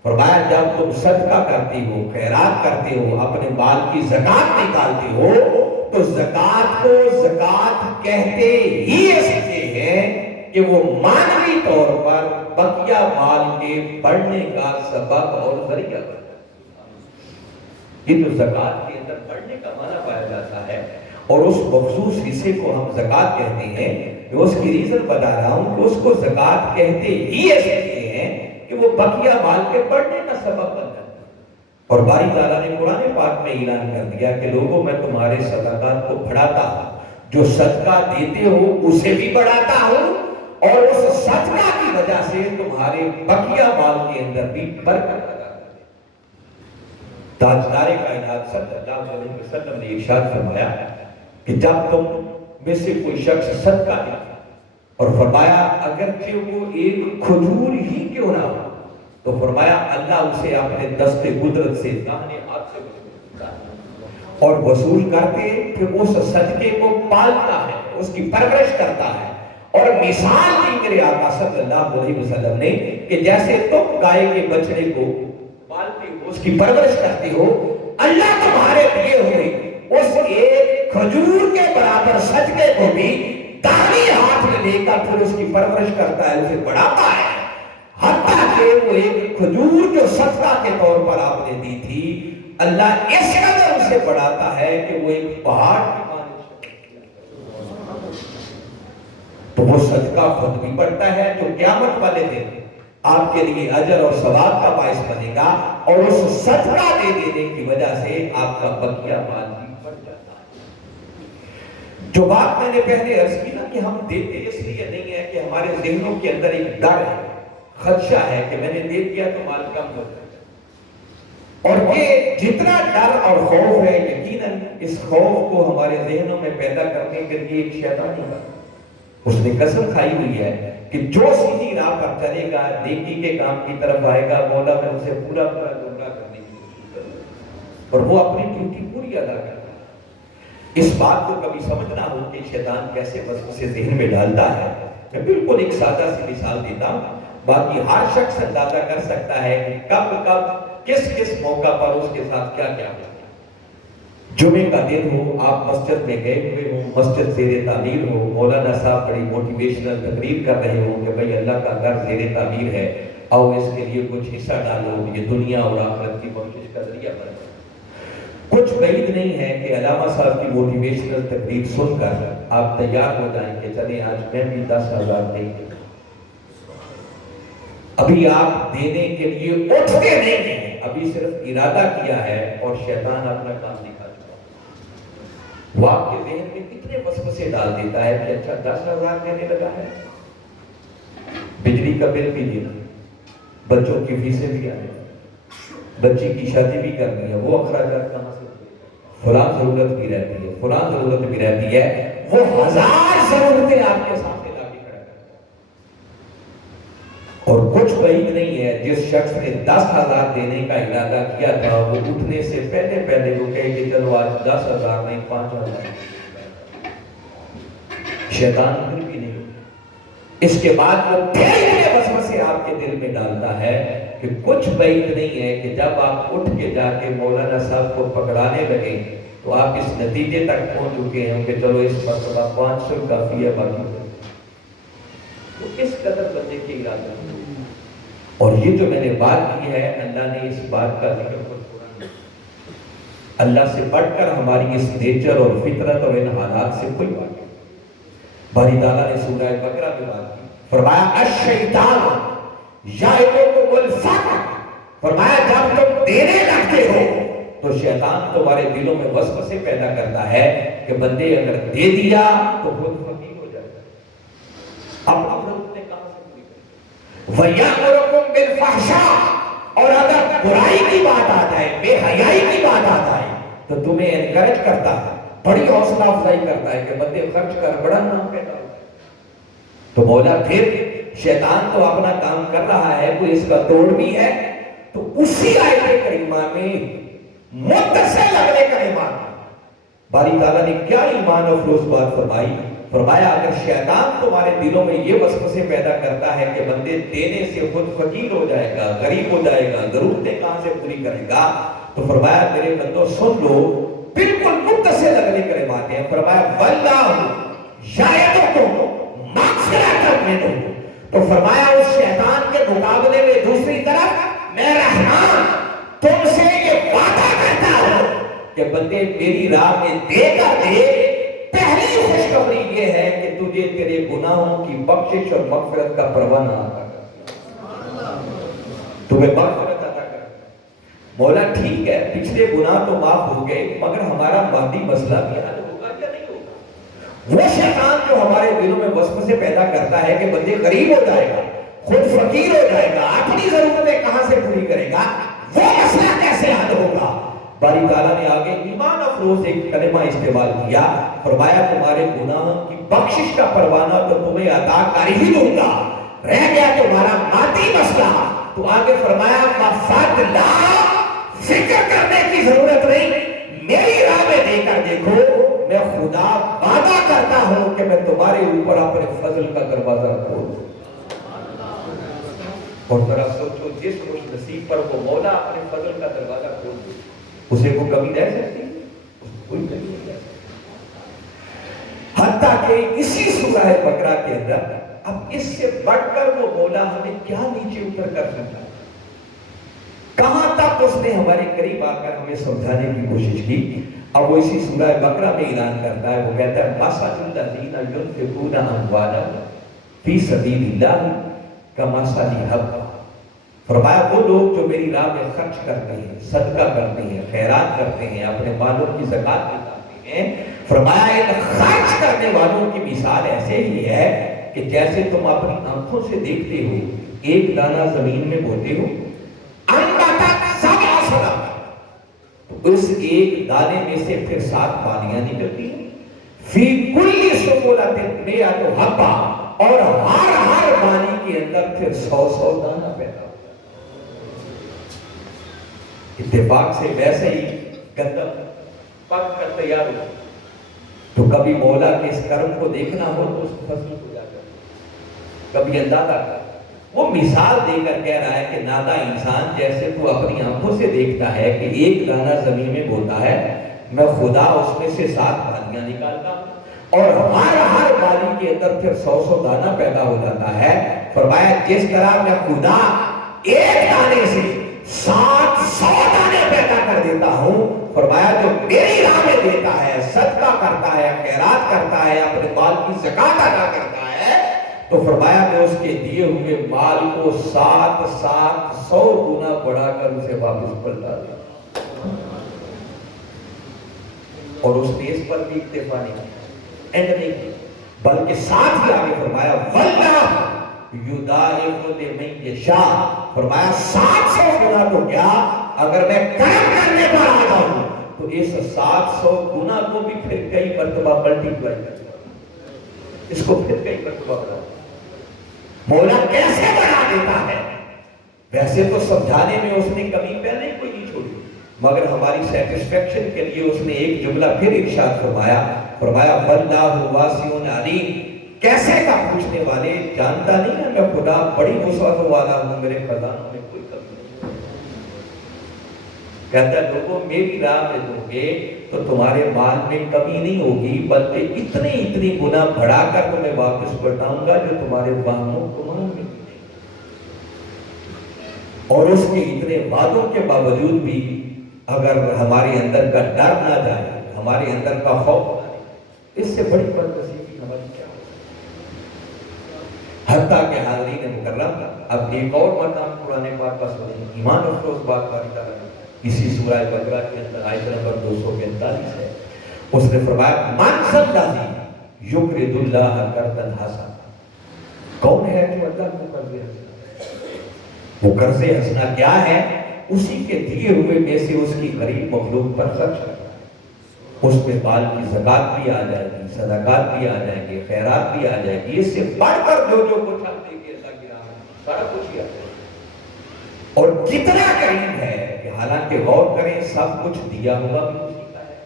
فرمایا جب تم صدقہ کرتے ہو، خیرات کرتے ہو، اپنے مال کی زکوٰۃ نکالتے ہو، تو زکوٰۃ کو زکوٰۃ کہتے ہی اس لیے ہیں کہ وہ معنوی طور پر بقیہ مال کے بڑھنے کا سبب اور ذریعہ بنتا ہے۔ یہ جو زکوٰۃ کے اندر بڑھنے کا معنی پایا جاتا ہے، اور اس مخصوص حصے کو ہم زکوٰۃ کہتے ہیں، میں اس کی ریزن بتا رہا ہوں کہ اس کو زکوٰۃ کہتے ہی اس لیے ہیں کہ وہ بقیہ مال کے بڑھنے کا سبب بن جاتا ہے۔ اور باری تعالیٰ نے قرآن پاک میں اعلان کر دیا کہ لوگوں، میں تمہارے صدقات کو بڑھاتا ہوں، جو صدقہ دیتے ہو اسے بھی بڑھاتا ہوں، اور اس صدقہ کی وجہ سے تمہارے بقیہ مال کے اندر بھی برکت لگا ہے۔ تاجدار کائنات صلی اللہ علیہ وسلم نے ارشاد فرمایا کہ جب تم میں سے کوئی شخص صدقہ دے، اور فرمایا اگرچہ وہ ایک کھجور ہی کیوں نہ ہو، تو فرمایا اللہ اسے اپنے دست قدرت سے داہنے ہاتھ سے وصول اور وصول کرتے پھر اس صدقے کو پالتا ہے، اس کی پرورش کرتا ہے۔ اور مثال دی میرے آقا صلی اللہ علیہ وسلم نے کہ جیسے تم گائے کے بچڑے کو پالتے ہو، اس کی پرورش کرتے ہو، اللہ تمہارے دیے ہوئے اس ایک کھجور کے برابر صدقے کو بھی داہنی ہاتھ میں لے کر پھر اس کی پرورش کرتا ہے، اسے بڑھاتا ہے، حتیٰ کہ وہ ایک کھجور جو صدقہ کے طور پر آپ نے دی تھی، اللہ اس قدر اسے بڑھاتا ہے کہ وہ ایک پہاڑ کی مانند تو وہ صدقہ خود بھی بڑھتا ہے، جو قیامت والے دن آپ کے لیے اجر اور ثواب کا باعث بنے گا، اور اس صدقہ دے دینے کی وجہ سے آپ کا بقیہ مال بھی بڑھ جاتا ہے۔ جو بات میں نے پہلے عرض کی نا کہ ہم دیتے اس لیے نہیں ہے کہ ہمارے ذہنوں کے اندر ایک ڈر ہے، خدشہ ہے کہ میں نے دے دیا تو مال کم ہو جائے، اور یہ جتنا ڈر اور خوف ہے، یقیناً اس خوف کو ہمارے ذہنوں میں پیدا کرنے کے لیے ایک شیطان ہوگا۔ اس نے قسم کھائی ہوئی ہے کہ جو سیدھی راہ پر چلے گا، نیکی کے کام کی طرف آئے گا، مولا میں اسے پورا پورا گمراہ کرنے کی کوشش کروں گا، اور وہ اپنی ڈیوٹی پوری ادا کرتا ہے۔ اس بات کو کبھی سمجھنا ہو کہ شیطان کیسے وسوسے ذہن میں ڈالتا ہے، میں بالکل ایک سادہ سی مثال دیتا ہوں، باقی ہر شخص اندازہ کر سکتا ہے کہ کب کب کس کس موقع پر اس کے ساتھ کیا کیا ہوتا ہے۔ جمعے کا دن ہو، آپ مسجد میں گئے ہوئے ہوں، مسجد زیر تعمیر ہو، مولانا صاحب بڑی موٹیویشنل تقریر کر رہے ہوں کہ بھئی اللہ کا گھر زیر تعمیر ہے، آؤ اس کے لیے کچھ حصہ ڈالو، یہ دنیا اور آخرت کی بخشش کا ذریعہ بنے۔ کچھ بعید نہیں ہے کہ علامہ صاحب کی موٹیویشنل تقریر سن کر آپ تیار ہو جائیں کہ چلیں آج میں بھی 10,000 دیں گے۔ ابھی آپ دینے کے لیے اٹھتے نہیں ہیں، ابھی صرف ارادہ کیا ہے اور شیطان اپنا کام دکھا چکا۔ وہ آپ کے ذہن میں کتنے وسوسے ڈال دیتا ہے کہ اچھا 10,000 دینے لگا ہے، بجلی کا بل بھی دینا، بچوں کی فیسیں بھی آنے، بچی کی شادی بھی کرنی ہے، وہ اخراجات کہاں سے، فلاں ضرورت بھی رہتی ہے، فلاں ضرورت بھی رہتی ہے، وہ ہزار ضرورتیں آپ کے سامنے لا کے کھڑا کرتا ہے۔ اور کچھ بعید نہیں ہے جس شخص نے 10,000 دینے کا ارادہ کیا تھا، وہ اٹھنے سے پہلے پہلے وہ کہے کہ چلو آج 10,000 نہیں 5,000۔ شیطان پھر بھی نہیں، اس کے بعد وہ پھر وسوسے آپ کے دل میں ڈالتا ہے کہ کچھ بعید نہیں ہے کہ جب آپ اٹھ کے جا کے مولانا صاحب کو پکڑانے لگے تو آپ اس نتیجے تک پہنچ چکے ہیں کہ چلو اس مرتبہ 500 کافی ہے، باقی وہ کس قدر بندے کے ارادے اور یہ جو میں نے بات کی ہے اللہ نے اس بات کا ذکر اللہ سے بڑھ کر ہماری اس نیچر اور فطرت اور ان حالات سے کوئی بات نہیں. باری تعالیٰ نے سورہ بقرہ میں بات کی، فرمایا الشیطان یعدکم الفقر، فرمایا جب تم دینے لگتے ہو تو شیطان تمہارے دلوں میں وسوسے پیدا کرتا ہے کہ بندے اگر دے دیا تو خود فقیر ہو جائے گا، اب ضرورت نے کہاں سے پوری کریں. وَيَأْمُرُكُمْ بِالْفَحْشَاءِ، اور اگر برائی کی بات آ جائے، بے حیائی کی بات آ جائے تو تمہیں انکریج کرتا ہے، بڑی حوصلہ افزائی کرتا ہے کہ بندے خرچ کر، بڑا نام پیدا ہوتا ہے. تو مولا پھر شیطان تو اپنا کام کر رہا ہے، کوئی اس کا توڑ بھی ہے. تو اسی آیت کریمہ میں متصل اگلے کریمہ باری تعالیٰ نے کیا ایمان افروز بات فرمائی، فرمایا اگر شیطان تمہارے دلوں میں یہ وسوسے پیدا کرتا ہے کہ بندے دینے سے خود فقیر ہو جائے گا، غریب ہو جائے گا، ضرورتیں کہاں سے پوری کرے گا، تو فرمایا میرے بندوں سن لو، بالکل متصل اگلے کلمات ہیں. فرمایا واللہ یعدکم مغفرۃ منہ، تو فرمایا اس شیطان کے مقابلے میں دوسری طرف میں رحمان تم سے یہ وعدہ کرتا ہوں کہ بندے میری راہ میں دے کر دے. پہلی خوشخبری یہ ہے کہ تجھے تیرے گناہوں کی بخشش اور مغفرت کا پروانہ عطا کر، تمہیں مغفرت عطا کر. مولا ٹھیک ہے پچھلے گناہ تو معاف ہو گئے، مگر ہمارا مادی مسئلہ بھی حل ہوگا یا نہیں ہوگا؟ وہ شیطان جو ہمارے دلوں میں وسوسے پیدا کرتا ہے کہ بندے غریب ہو جائے گا، خود فقیر ہو جائے گا، اپنی ضرورتیں کہاں سے پوری کرے گا، وہ مسئلہ کیسے حل ہوگا؟ باری تعالیٰ نے آگے ایمان افروز ایک کلمہ استعمال کیا، فرمایا تمہارے گناہوں کی بخشش کا پروانہ تو تمہیں عطا کر ہی دوں گا، رہ گیا تمہارا مادی مسئلہ. تو آگے فرمایا مفاد لا، فکر کرنے کی ضرورت نہیں، میری راہ میں دے کر دیکھو، میں خدا وعدہ کرتا ہوں کہ میں تمہارے اوپر اپنے فضل کا دروازہ کھول دوں. اور ذرا سوچو جس خوش نصیب پر وہ مولا اپنے فضل کا دروازہ کھول دے اسے وہ کمی رہ سکتی، کوئی کمی نہیں رہ سکتی. حتیٰ کہ اسی سورہ بقرہ کے اندر اب اس سے بڑھ کر وہ مولا ہمیں کیا نیچے اتر کر سکتا ہے، کہاں تک اس نے ہمارے قریب آ کر ہمیں سمجھانے کی کوشش کی. اب وہ اسی سورہ بقرہ میں اعلان کرتا ہے، وہ کہتا ہے مَثَلُ الَّذِينَ يُنْفِقُونَ أَمْوَالَهُمْ فِي سَبِيلِ اللَّهِ كَمَثَلِ حَبَّةٍ، فرمایا وہ لوگ جو میری راہ میں خرچ کرتے ہیں، صدقہ کرتے ہیں، خیرات کرتے ہیں، اپنے مالوں کی زکوٰۃ نکالتے ہیں، فرمایا ان خرچ کرنے والوں کی مثال ایسے ہی ہے کہ جیسے تم اپنی آنکھوں سے دیکھتے ہو ایک دانہ زمین میں بوتے ہو، تو اس ایک دانے میں سے پھر 7 بالیاں نکلتی ہیں، فی کل سنبلۃ مئۃ حبہ، اور ہر بالی کے اندر پھر 100 دانہ پیدا ہوتا ہے. اتفاق سے ویسے ہی گندم پک کر تیار ہو، تو کبھی مولا کے اس کرم کو دیکھنا ہو تو اس فصل کو جا کر کبھی اندازہ کر. وہ مثال دے کر کہہ رہا ہے کہ نادا انسان جیسے تو اپنی آنکھوں سے دیکھتا ہے کہ ایک دانہ زمین میں بوتا ہے، میں خدا اس میں سے 7 بالیاں نکالتا ہوں اور ہر بالی کے اندر پھر 100 دانہ پیدا ہو جاتا ہے. فرمایا جس طرح میں خدا ایک دانے سے 700 دانے پیدا کر دیتا ہوں، فرمایا جو میری راہ میں دیتا ہے، صدقہ کرتا ہے، خیرات کرتا ہے، اپنے مال کی زکوٰۃ ادا کرتا ہے، تو فرمایا میں اس کے دیے ہوئے مال کو 700 گنا بڑھا کر اسے واپس پلٹا دیا. اور اس نے اس پر بھی اکتفا نہیں کیا، اینڈ نہیں کیا، بلکہ ساتھ ہی آگے فرمایا واللہ یضاعف لمن یشاء، فرمایا 700 گنا تو کیا اگر میں کرم کرنے پر آ جاؤں تو اس 700 گنا کو بھی پھر کئی مرتبہ ملٹی پلائی کر دیا، اس کو پھر کئی مرتبہ بڑھا. مولا کیسے بڑھا دیتا ہے؟ ویسے تو سمجھانے میں اس نے کمی پہلے کوئی نہیں چھوڑی، مگر ہماری سیٹسفیکشن کے لیے اس نے ایک جملہ پھر ارشاد فرمایا، فرمایا واللہ واسع علیم، کیسے کا پوچھنے والے جانتا نہیں ہے میں خدا بڑی وسعت والا ہوں، میرے خزانوں میں کوئی کمی نہیں. کہتا ہے لوگوں میری راہ میں دو گے تو تمہارے مال میں کمی نہیں ہوگی، بلکہ اتنی گنا بڑھا کر تمہیں واپس لوٹاؤں گا جو تمہارے وہموں گمان میں نہیں. اور اس کے اتنے وعدوں کے باوجود بھی اگر ہمارے اندر کا ڈر نہ جائے، ہمارے اندر کا خوف نہ جائے، اس سے بڑی بدنصیبی ہماری کیا ہو سکتی ہے؟ حتیٰ کہ حاضرین مکرم، اب ایک اور مقام قرآن پاک کا سنیں، ایمان افروز بات باری تعالیٰ نے اسی سورہ بقرہ کے اندر آیت نمبر 245 ہے، اس نے فرمایا من ذا یقرض اللہ قرضا حسنا، کون ہے جو اللہ کو قرض حسنا؟ وہ قرض حسنا کیا ہے؟ اسی کے دیے ہوئے میں سے اس کی غریب مخلوق پر خرچ کرنا، اس میں مال کی زکات بھی آ جائے گی، صدقات بھی آ جائیں گے، خیرات بھی آ جائے گی، اس سے بڑھ کر جو کچھ ہم دیں گے اللہ کی راہ میں سارا کچھ ہی آ جائے گا۔ اور کتنا قریب ہے کہ حالانکہ غور کریں سب کچھ دیا ہوا بھی اسی کا ہے،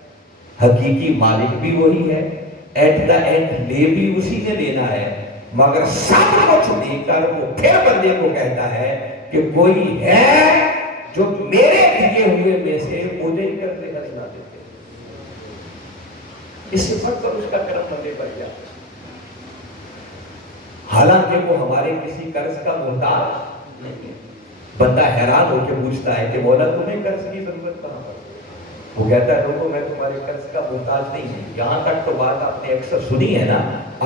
حقیقی مالک بھی وہی ہے، ایٹ دا اینڈ لے بھی اسی نے لینا ہے، مگر سب کچھ دے کر وہ پھر بندے کو کہتا ہے کہ کوئی ہے جو میرے دیے ہوئے میں سے مجھے ہی کرتے حسنا دیتے، اس سے بڑھ کر اس کا کرم بندے پر کیا؟ حالانکہ وہ ہمارے کسی قرض کا محتاج نہیں ہے۔ بندہ حیران ہو کے پوچھتا ہے کہ مولا تمہیں قرض کی ضرورت کہاں پر؟ وہ کہتا ہے لوگوں میں تمہارے قرض کا محتاج نہیں ہوں۔ یہاں تک تو بات آپ نے اکثر سنی ہے نا،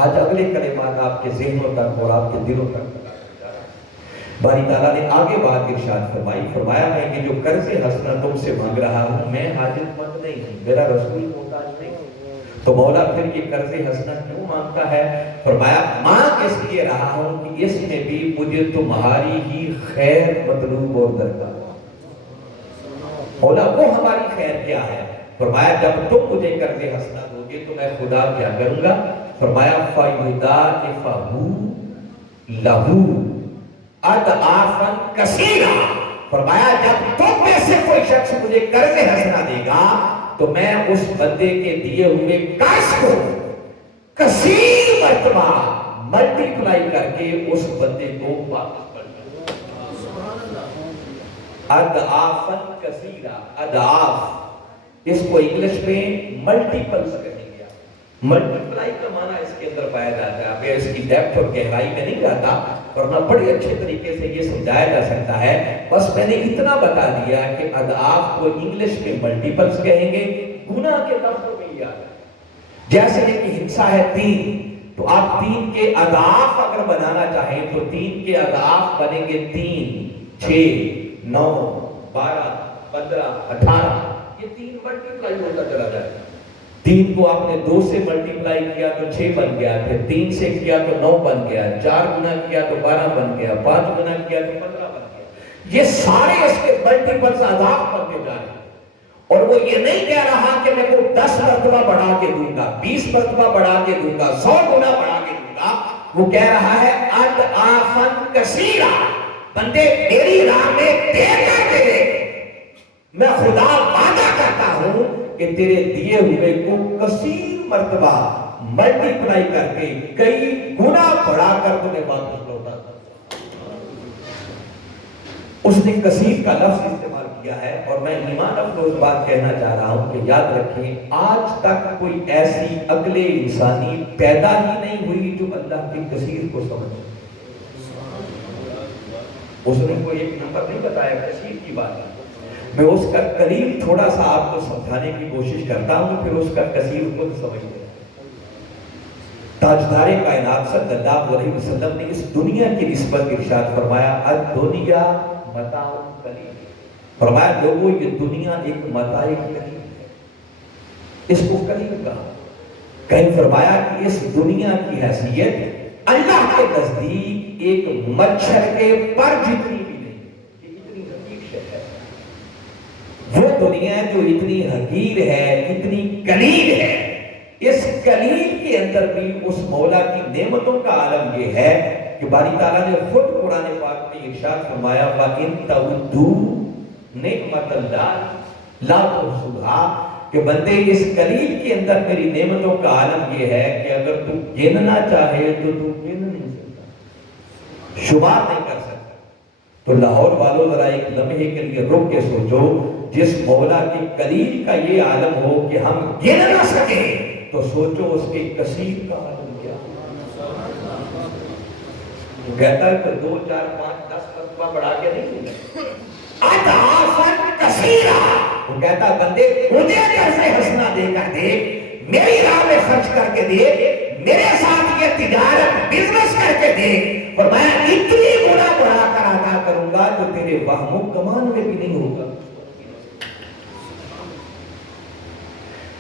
آج اگلے کلمات آپ کے ذہنوں تک اور آپ کے دلوں تک باری تعالیٰ نے آگے بات ارشاد فرمائی، فرمایا میں کہ جو قرض حسنا تم سے مانگ رہا ہوں میں حاجت مند نہیں ہوں، میرا رسول محتاج نہیں ہوں، تو مولا پھر یہ قرض حسنا کیوں مانگتا ہے؟ فرمایا مانگ اس لیے رہا ہوں کہ اس میں بھی مجھے تمہاری ہی خیر مطلوب اور درکار۔ مولا وہ ہماری خیر کیا ہے؟ فرمایا جب تم مجھے قرض حسنا دو گے تو میں خدا کیا کروں گا؟ فرمایا فَيُضَاعِفَهُ لَهُ اضعافا کثیرا، فرمایا جب تم میں سے کوئی شخص مجھے قرض حسنا دے گا تو میں اس بندے کے دیے ہوئے قرض کو کثیر مرتبہ ملٹی پلائی کر کے اس بندے کو واپس کر دوں۔ اضعافا کثیرا، اضعاف اس کو انگلش میں ملٹیپلز کہیں گے۔ ملٹیپلائی کا معنی اس کے اندر پایا جاتا ہے، میں اس کی ڈیپتھ اور گہرائی میں نہیں جاتا ورنہ بڑے اچھے طریقے سے یہ سمجھایا جا سکتا ہے، بس میں نے اتنا بتا دیا کہ اضعاف کو انگلش میں ملٹیپلز کہیں گے، گناہ کے لفظوں میں یہ آتا ہے۔ جیسے کہ ہنسا ہے 3، تو آپ 3 کے اضعاف اگر بنانا چاہیں تو 3 کے اضعاف بنیں گے 3، 6، 9، 12، 15، 18، یہ 3 ملٹیپلائی ہوتا چلا جائے گا۔ 3 کو آپ نے 2 سے ملٹیپلائی کیا تو 6 بن گیا، پھر 3 سے کیا تو 9 بن گیا، 4 گنا کیا تو 12 بن گیا، 5 گنا کیا تو 15 بن گیا، یہ سارے اس کے ملٹیپلز اضعاف بنتے جا رہے ہیں۔ اور وہ یہ نہیں کہہ رہا کہ میں کو 10 مرتبہ بڑھا کے دوں گا، 20 مرتبہ بڑھا کے دوں گا، 100 گنا بڑھا کے دوں گا، وہ کہہ رہا ہے اضعافا کثیرا، بندے میری راہ میں دے کر دے، میں خدا وعدہ کرتا ہوں کہ تیرے دیے ہوئے کو کثیر مرتبہ ملٹی پلائی کر کے کئی گنا بڑھا کر تمہیں واپس لوٹا۔ اس نے کثیر کا لفظ استعمال کیا ہے، اور میں ایمان افروز بات کہنا چاہ رہا ہوں کہ یاد رکھیں آج تک کوئی ایسی عقل انسانی پیدا ہی نہیں ہوئی جو اللہ کی کثیر کو سمجھے۔ اس نے کوئی ایک نمبر نہیں بتایا کثیر کی بات ہے، میں اس کا قلیل تھوڑا سا آپ کو سمجھانے کی کوشش کرتا ہوں، پھر اس کا کثیر خود سمجھتے ہیں۔ تاجدار کائنات صلی اللہ علیہ وسلم نے اس دنیا کی نسبت ارشاد فرمایا الدنیا متاع قلیل، فرمایا لوگوں یہ دنیا ایک متاع قلیل ہے، اس کو قلیل کہا۔ کہیں فرمایا کہ اس دنیا کی حیثیت اللہ کے نزدیک ایک مچھر کے پر جتنی بھی نہیں، یہ اتنی حقیر شے ہے۔ وہ دنیا جو اتنی حقیر ہے، اتنی قلیل ہے، اس قلیل کے اندر بھی اس مولا کی نعمتوں کا عالم یہ ہے کہ باری تعالیٰ نے خود قرآن پاک میں ارشاد فرمایا وَإِن تَعُدُّوا نِعْمَتَ اللَّهِ لَا تُحْصُوهَا، کہ بندے اس قلیل کے اندر میری نعمتوں کا عالم یہ ہے کہ اگر تو گننا چاہے تو تو گن نہیں سکتا، شمار نہیں کر سکتا۔ تو لاہور والوں ذرا ایک لمحے کے لیے رک کے سوچو، جس مولا کے قلیل کا یہ عالم ہو کہ ہم گن نہ سکیں، تو سوچو اس کے کثیر کا عالم کیا۔ وہ کہتا ہے کہ 2، 4، 5، 10 مرتبہ مرتبہ بڑھا کے نہیں دوں وہ کہتا بندے مجھے جیسے حسنہ دے کر دے، میری راہ میں خرچ کر کے دے، میرے ساتھ یہ تجارت بزنس کر کے دے، اور میں اتنی گنا بڑھا کر عطا کروں گا جو تیرے وہم و گمان میں بھی نہیں ہوگا۔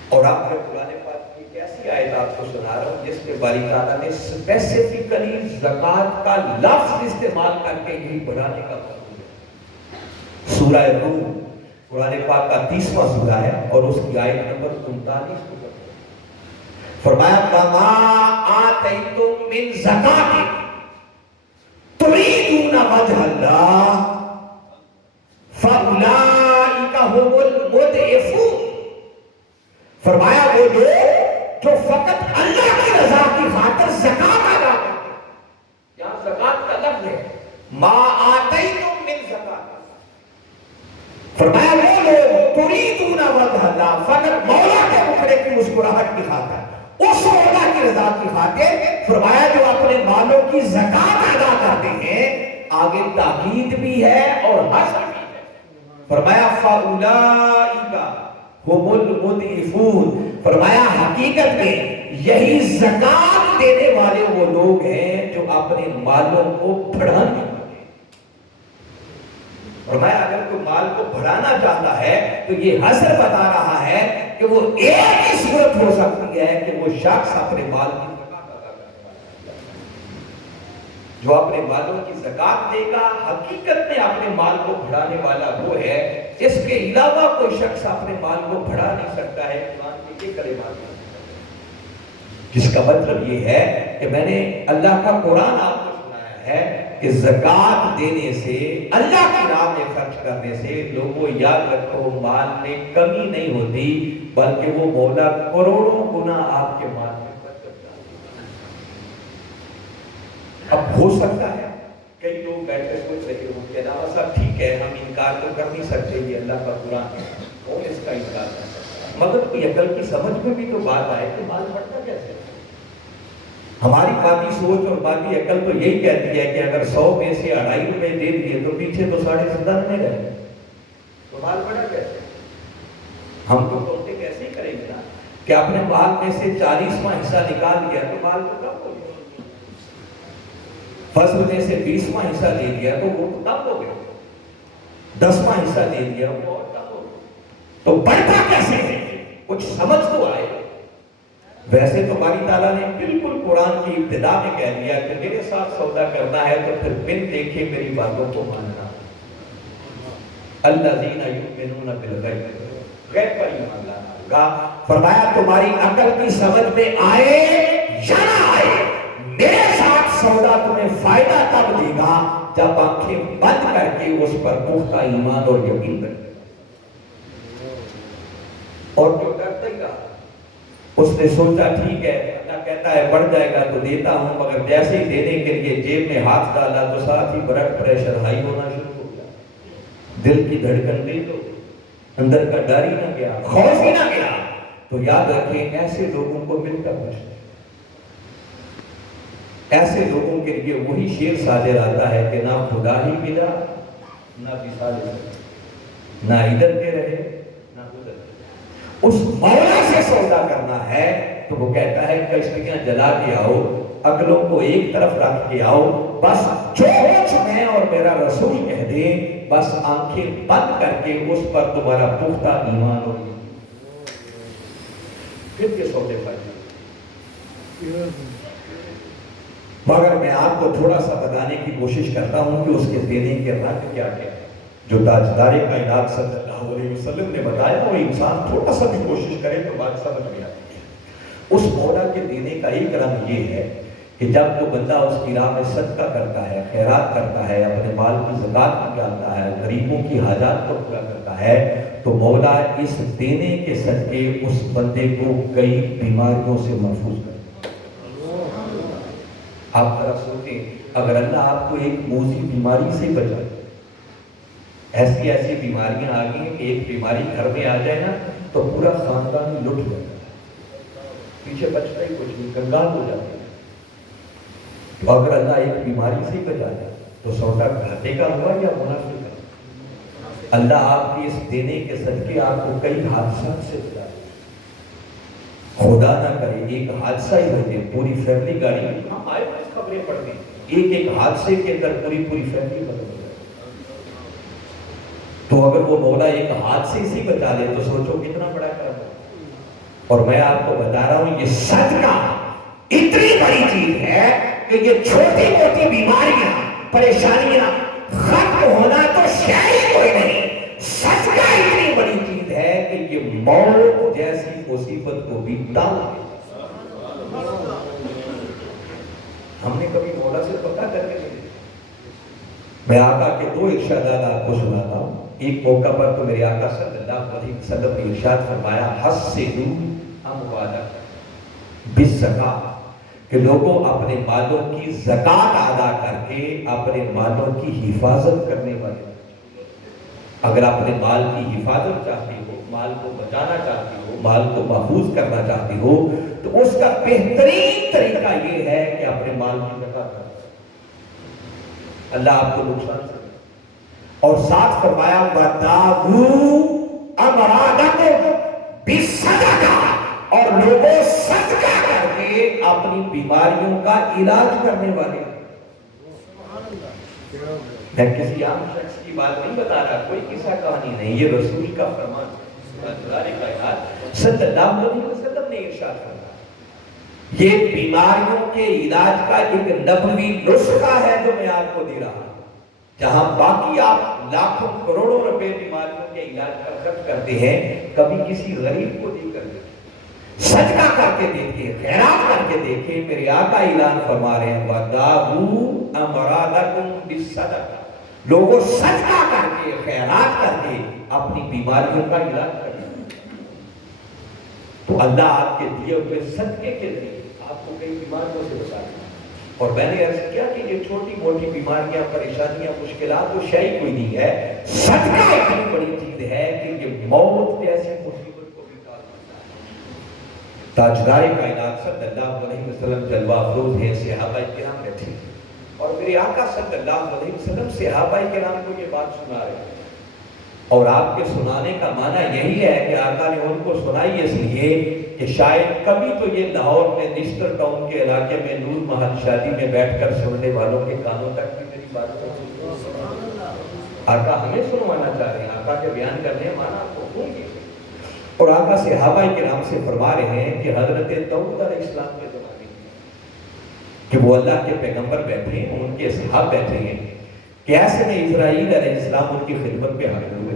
اور آپ نے قرآن پاک کی کیسی آیت آپ کو سنا رہا ہوں جس میں باری تعالیٰ نے اسپیسیفکلی زکوٰۃ کا لفظ استعمال کر کے یہی بڑھانے کا حکم دیا۔ سورہ روم قرآن پاک کا 30واں سورہ ہے اور اس کی آیت نمبر 39 کو فرمایا وَمَا آتَيْتُم مِّن زَکَاةٍ تُرِيدُونَ وَجْهَ اللَّهِ فَأُولَٰئِکَ هُمُ الْمُضْعِفُونَ۔ فرمایا وہ لوگ جو فقط اللہ کی رضا کی خاطر زکوٰۃ ادا کرتے ہیں، یہاں زکوٰۃ کا لفظ ہے ما آتیتم من زکوٰۃ، فرمایا وہ لوگ تریدون وجہ اللہ، فقط مولا کے مکھڑے کی مسکراہٹ کی خاطر، اس مولا کی رضا کی خاطر، فرمایا جو اپنے مالوں کی زکوٰۃ ادا کرتے ہیں، آگے تاکید بھی ہے اور حسن بھی ہے، فرمایا فَأُولَٰئِکَ هُمُ الْمُضْعِفُونَ، فرمایا حقیقت میں یہی زکوٰۃ دینے والے وہ لوگ ہیں جو اپنے مالوں کو بڑھانے والے ہیں۔ فرمایا اگر کوئی مال کو بڑھانا چاہتا ہے تو یہ حسر بتا رہا ہے کہ وہ ایک ہی صورت ہو سکتی ہے کہ وہ شخص اپنے مال کی زکوٰۃ ادا کرے، جو اپنے مالوں کی زکوٰۃ دے گا حقیقت میں اپنے مال کو بڑھانے والا وہ ہے، اس کے علاوہ کوئی شخص اپنے مال کو بڑھا نہیں سکتا ہے۔ قرآن کے یہ کلمات ہیں جس کا مطلب یہ ہے کہ میں نے اللہ کا قرآن آپ کو سنایا ہے کہ زکوٰۃ دینے سے، اللہ کی راہ میں خرچ کرنے سے، لوگوں یاد رکھو مال میں کمی نہیں ہوتی بلکہ وہ مولا کروڑوں گنا آپ کے مال میں برکت ڈالتا ہے۔ اب ہو سکتا ہے کئی لوگ بیٹھے سوچ رہے ہوں کہ علاوہ صاحب ٹھیک ہے ہم انکار تو کر نہیں سکتے، یہ اللہ کا قرآن ہے، کون اس کا انکار کر سکتا ہے، مگر کوئی عقل کی سمجھ میں بھی تو بات آئے کہ مال بڑھتا کیسے؟ ہماری مادی سوچ اور مادی عقل تو یہی کہتی ہے کہ اگر 100 میں سے 2.5 روپے دے دیے تو پیچھے تو 10.5 میں رہے، تو مال بڑھا کیسے؟ ہم تو کہتے کیسے ہی کریں گے نا کہ اپنے مال میں سے 40واں حصہ نکال لیا تو مال تو کم ہو گیا، فصل میں سے 20واں حصہ لے لیا تو وہ کم ہو گیا، 10واں حصہ لے لیا وہ اور کم ہو گیا، تو بڑھتا کیسے ہے؟ کچھ سمجھ تو آئے۔ ویسے تو باری تعالیٰ نے بالکل قرآن کی ابتدا میں کہہ دیا کہ میرے ساتھ سودا کرنا ہے تو پھر بن دیکھے میری باتوں کو ماننا۔ الذین یؤمنون بالغیب، غیب پر ایمان لانا ہوگا۔ فرمایا تمہاری عقل کی سمجھ میں آئے یا نہ آئے، میرے ساتھ سودا تمہیں فائدہ تب دے گا جب آنکھیں بند کر کے اس پر پختہ ایمان اور یقین رکھے، اور جو ڈرتا ہی رہا اس نے سوچا ٹھیک ہے اللہ کہتا ہے بڑھ جائے گا تو دیتا ہوں، مگر جیسے ہی دینے کے لیے جیب میں ہاتھ ڈالا تو ساتھ ہی بلڈ پریشر ہائی ہونا شروع ہو گیا، دل کی دھڑکن بھی تو اندر کا ڈر ہی نہ گیا، خوف ہی نہ گیا۔ تو یاد رکھیں ایسے لوگوں کو مل کر بچنا، ایسے لوگوں کے لیے وہی شعر صادر آتا ہے کہ نہ خدا ہی ملا نہ وصال، نہ ادھر کے رہے نہ ادھر، اس مولا سے سودا کرنا ہے تو وہ کہتا ہے کشتیاں جلا کے آؤ، عقلوں کو ایک طرف رکھ کے آؤ، بس جو کچھ میں اور میرا رسول کہہ دے بس آنکھیں بند کر کے اس پر تمہارا پختہ ایمان ہو، پھر کے سودے پر۔ مگر میں آپ کو تھوڑا سا بتانے کی کوشش کرتا ہوں کہ اس کے دینے کے رنگ کیا کیا ہے، جو تاجدار کائنات صلی اللہ علیہ وسلم نے بتایا، اور انسان تھوڑا سا بھی کوشش کرے تو بات سمجھ میں آتی ہے۔ اس مولا کے دینے کا ایک رنگ یہ ہے کہ جب وہ بندہ اس کی راہ میں صدقہ کرتا ہے، خیرات کرتا ہے، اپنے مال کی زکوٰۃ نکالتا ہے، غریبوں کی حاجات کو پورا کرتا ہے، تو مولا اس دینے کے صدقے اس بندے کو کئی بیماریوں سے محفوظ کرتا ہے۔ آپ ذرا سوچیں اگر اللہ آپ کو ایک موذی بیماری سے بچائے، ایسی ایسی بیماریاں آ گئی ہیں کہ ایک بیماری گھر میں آ جائے نا تو پورا خاندان لٹ جاتا ہے، پیچھے بچتا ہی کچھ نہیں، کنگال ہو جاتے ہیں۔ تو اگر اللہ ایک بیماری سے بچا جائے تو سودا گھاٹے کا ہوا یا منافع کا؟ اللہ آپ کی اس دینے کے صدقے آپ کو کئی حادثات سے بچا دے. خدا نہ کرے ایک حادثہ ہی ہو جائے پوری فیملی گاڑی میں. ہم آئے بس خبریں پڑھتے ہیں ایک حادثے کے اندر پوری فیملی ختم ہو جائے. تو اگر وہ مولا ایک حادثے سے بچا لے تو سوچو کتنا بڑا کرم ہے. اور میں آپ کو بتا رہا ہوں یہ صدقہ اتنی بڑی چیز ہے کہ یہ چھوٹی موٹی بیماریاں پریشانیاں ختم ہونا تو شاید کوئی نہیں. صدقہ اتنی بڑی چیز ہے کہ یہ موت جیسی مصیبت کو بھی ٹال دے. ہم نے کبھی مولا سے پتہ کر کے نہیں. میں آقا کے دو ارشادات آپ کو سناتا ہوں. ایک موقع پر تو میرے آقا صلی اللہ علیہ وسلم نے ارشاد فرمایا حسنوا اموالکم بالزکاۃ کہ لوگوں اپنے مالوں کی زکوٰۃ ادا کر کے اپنے مالوں کی حفاظت کرنے والے. اگر اپنے مال کی حفاظت چاہتی ہو, مال کو بچانا چاہتی ہو, مال کو محفوظ کرنا چاہتی ہو تو اس کا بہترین طریقہ یہ ہے کہ اپنے مال کی زکوٰۃ کرو. اللہ آپ کو نقصان سے. اور ساتھ فرمایا وَدَاوُوا أَمْرَاضَكُمْ بِالصَّدَقَةِ اور لوگوں صدقہ کر کے اپنی بیماریوں کا علاج کرنے والے. میں کسی عام شخص کی بات نہیں بتا رہا, کوئی قصہ کہانی نہیں, یہ رسول کا فرمان صلی اللہ علیہ وسلم نے ارشاد فرمایا. یہ بیماریوں کے علاج کا ایک نبوی نسخہ ہے جو میں آپ کو دے رہا ہوں. جہاں باقی آپ لاکھوں کروڑوں روپے بیماریوں کے علاج پر خرچ کرتے ہیں, کبھی کسی غریب کو دے کر دیکھیں, صدقہ کر کے دیکھیں, خیرات کر کے دیکھیں. میرے آقا اعلان فرما رہے ہیں وَدَاوُوا أَمْرَاضَكُمْ بِالصَّدَقَةِ لوگوں صدقہ کر کے خیرات کر کے اپنی بیماریوں کا علاج کریں. تو اللہ آپ کے دیے ہوئے صدقے کے ذریعے آپ کو کئی بیماریوں سے بچا دے. اور میں نے عرض کیا کہ یہ چھوٹی موٹی بیماریاں پریشانیاں مشکلات تو شیء کوئی نہیں ہے. صدقہ اتنی بڑی چیز ہے کہ یہ موت جیسی مصیبت کو بھی ٹال دیتا ہے. تاجدار کائنات صلی اللہ علیہ وسلم جلوہ افروز ہیں, صحابہ کرام بیٹھے اور میرے آقا صلی اللہ علیہ وسلم صحابہ کرام کو یہ بات سنا رہے ہیں. اور آپ کے سنانے کا معنی یہی ہے کہ آقا نے ان کو سنائی اس لیے کہ شاید کبھی تو یہ لاہور میں نشتر ٹاؤن کے علاقے میں نور محل شادی میں بیٹھ کر سننے والوں کے کانوں تک بھی میری بات پہنچی. آقا ہمیں سنوانا چاہ رہے ہیں, آقا کے بیان کرنے معنی آپ کو بھول گئے. اور آقا صحابہ کرام سے فرما رہے ہیں کہ حضرت داؤد علیہ السلام کے زمانے میں کہ وہ اللہ کے پیغمبر بیٹھے ہیں, ان کے اصحاب بیٹھے ہیں کہ ایسے میں اسرائیل علیہ السلام ان کی خدمت میں حاضر ہوئے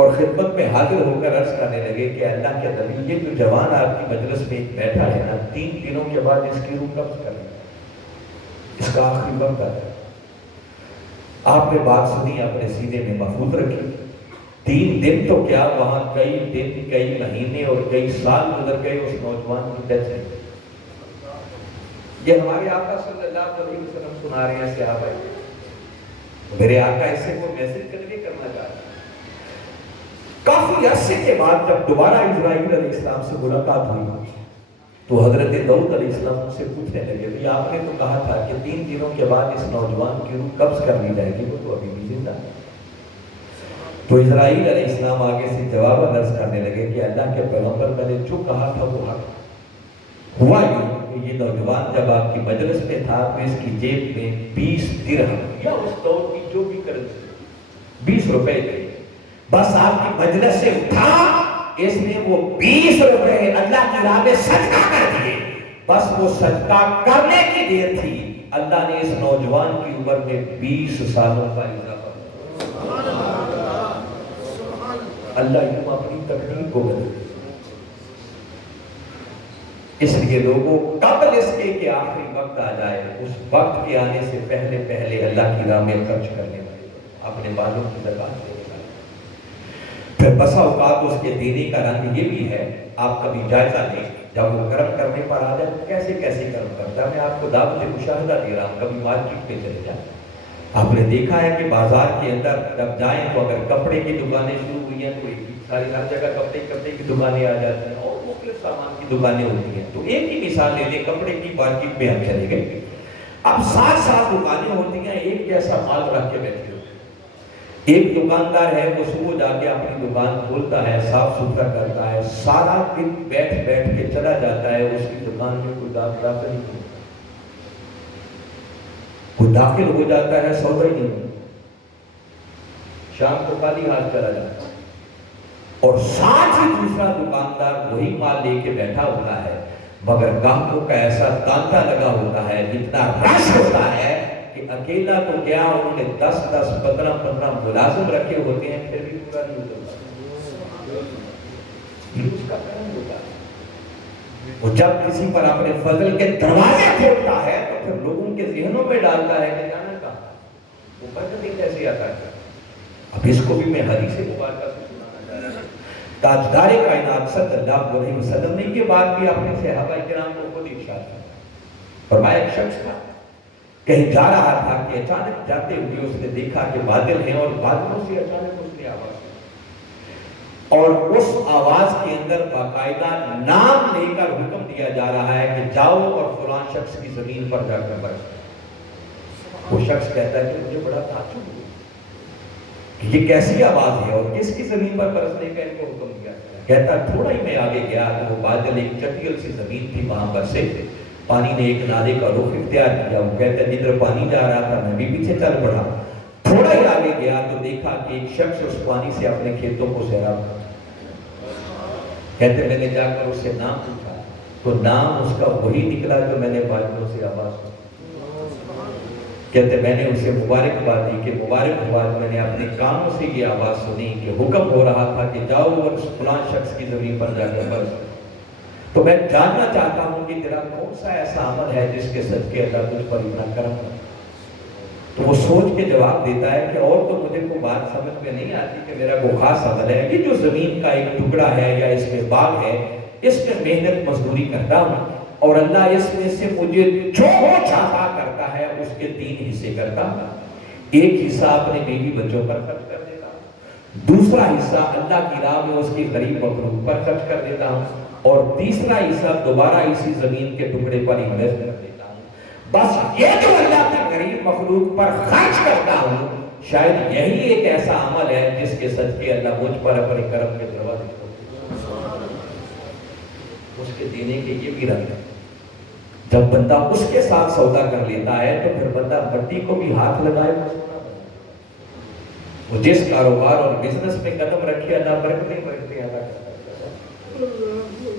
اور خدمت میں حاضر ہو کر عرض کرنے لگے کہ اللہ کے نبی یہ جو جوان آپ کی مجلس میں بیٹھا ہے نا, 3 دنوں کے بعد اس کی روح قبض کر لیں, اس کا آخری وقت ہے. آپ نے بات سنی, اپنے سینے میں محفوظ رکھی. 3 دن تو کیا, وہاں کئی دن کئی مہینے اور کئی سال گزر گئے اس نوجوان کی ڈیتھ ہے. یہ ہمارے آقا صلی اللہ علیہ وسلم سنا رہے ہیں صحابہ. میرے آقا ایسے کو میسج کنوے کرنا چاہتے ہیں. کافی عرصے کے بعد جب دوبارہ اسرائیل علیہ السلام سے ملاقات ہوئی تو حضرت داؤد علیہ السلام سے پوچھنے لگے بھئی آپ نے تو کہا تھا کہ 3 دنوں کے بعد اس نوجوان کی روح قبض کر لی جائے گی, وہ تو ابھی بھی زندہ ہے. تو اسرائیل علیہ السلام آگے سے جواب عرض کرنے لگے کہ اللہ کے پیغمبر میں نے جو کہا تھا وہ حق ہوا. یہ نوجوان جب آپ کی مجلس میں تھا تو اس کی جیب میں 20 درہم یا اس دور کی جو بھی کرنسی 20 روپے تھے. بس آپ کی مجلس سے اٹھا, اس نے وہ 20 روپے اللہ کی راہ میں صدقہ کر دیے. بس وہ صدقہ کرنے کی دیر تھی, اللہ نے اس نوجوان کی عمر میں 20 سالوں کا اضافہ کیا. اللہ یوں اپنی تقدیر کو بدل. اس لیے لوگوں قبل اس کے آخری وقت آ جائے, اس وقت کے آنے سے پہلے پہلے اللہ کی راہ میں خرچ کرنے والے اپنے بالوں کی زکات دینے والے. پھر بسا اوقات اس کے دینے کا رنگ یہ بھی ہے, آپ کبھی جائزہ لیں جب وہ کرم کرنے پر آ جائے کیسے کیسے کرم کرتا ہے. میں آپ کو دعوت مشاہدہ دے رہا ہوں, کبھی مارکیٹ میں چلے جائیں. آپ نے دیکھا ہے کہ بازار کے اندر جب جائیں تو اگر کپڑے کی دکانیں شروع ہوئی ہیں تو ساری ہر جگہ کپڑے کی دکانیں آ جاتی ہیں اور مختلف سامان کی دکانیں ہوتی ہیں. تو ایک ہی مثال لے لیں, کپڑے کی مارکیٹ میں ہم چلے گئے. اب 7 دکانیں ہوتی ہیں، ایک جیسا مال رکھ کے بیٹھے ہوتے ہیں۔ ایک دکاندار ہے، وہ صبح جا کے اپنی دکان کھولتا ہے، صاف ستھرا کرتا ہے، سارا دن بیٹھ کے چلا جاتا ہے، اس کی دکان میں کوئی داخل نہیں ہوتا، کوئی داخل ہو جاتا ہے، سودا ہی نہیں ہوتا، شام کو خالی ہاتھ چلا جاتا ہے، اور ساتھ ہی دوسرا دکاندار وہی مال لے کے بیٹھا ہوتا ہے، مگر گاہکوں کا ایسا تانتا لگا ہوتا ہے، جتنا رش ہوتا ہے کہ اکیلا تو کیا، انہوں نے 10 15 ملازم رکھے ہوتے ہیں، پھر بھی پورا نہیں ہوتا۔ یہ اس کا کرم ہوتا ہے۔ وہ جب کسی پر اپنے فضل کے دروازے کھولتا ہے تو پھر لوگوں کے ذہنوں میں ڈالتا ہے کہ جانا کہاں، وہ برکتیں کیسے آتا ہے۔ اب اس کو بھی میں حدیث مبارکہ سے سنانا چاہ رہا ہوں۔ تاجدار کائنات صلی اللہ علیہ وسلم نے کے بعد بھی اپنے صحابہ کرام کو خود ارشاد فرمایا، ایک شخص تھا، کہیں جا رہا تھا کہ اچانک جاتے ہوئے اس نے دیکھا کہ بادل ہیں، اور بادلوں سے اچانک اس نے آواز سنی، اور اس آواز کے اندر باقاعدہ نام لے کر حکم دیا جا رہا ہے کہ جاؤ اور فلاں شخص کی زمین پر جا کر برسو۔ وہ شخص کہتا ہے کہ مجھے بڑا تعجب ہوا کہ یہ کیسی آواز ہے اور کس کی زمین پر برسنے کا ان کو حکم دیا۔ کہتا تھوڑا ہی میں آگے گیا تو وہ بادل ایک چٹیل سی زمین تھی، وہاں برسے تھے، پانی نے ایک نالے کا رخ اختیار کیا۔ وہ کہتا ہے جدھر پانی جا رہا تھا میں بھی پیچھے چل پڑا، تھوڑا ہی آگے گیا تو دیکھا کہ ایک شخص اس پانی سے اپنے کھیتوں کو سیراب کر، کہتے میں نے جا کر اس سے نام پوچھا تو نام اس کا وہی نکلا جو میں نے بادلوں سے آواز سنی۔ کہتے میں نے اسے مبارکباد دی کہ مبارکباد، میں نے اپنے کانوں سے یہ آواز سنی کہ حکم ہو رہا تھا کہ جاؤ اور فلاں شخص کی زمین پر جا کر برسو۔ تو میں جاننا چاہتا ہوں کہ تیرا کون سا ایسا عمل ہے جس کے صدقے اللہ تجھ پر اتنا کرم کرے۔ تو وہ سوچ کے جواب دیتا ہے کہ اور تو مجھے کوئی بات سمجھ میں نہیں آتی کہ میرا کوئی خاص عمل ہے، یہ جو زمین کا ایک ٹکڑا ہے یا اس میں باغ ہے، اس میں محنت مزدوری کرتا ہوں، اور اللہ اس میں سے مجھے جو چاہتا کرتا ہے اس کے 3 حصے کرتا ہوں۔ ایک حصہ اپنے بیوی بچوں پر خرچ کر دیتا ہوں، دوسرا حصہ اللہ کی راہ میں اس کی غریب مخلوق پر خرچ کر دیتا ہوں، اور تیسرا حصہ دوبارہ اسی زمین کے ٹکڑے پر انویسٹ کر دیتا ہوں۔ بس یہ جو اللہ کی غریب مخلوق پر خرچ کرتا ہوں، شاید یہی ایک ایسا عمل ہے جس کے صدقے اللہ مجھ پر اپنے کرم کے دروازے کھولتا ہے۔ اس کے دینے کے یہ بھی رنگ ہے، جب بندہ اس کے ساتھ سودا کر لیتا ہے تو پھر بندہ مٹی کو بھی ہاتھ لگائے وہ سونا بنا۔ وہ جس کاروبار اور بزنس میں قدم رکھے اللہ برکتیں عطا کرتا ہے۔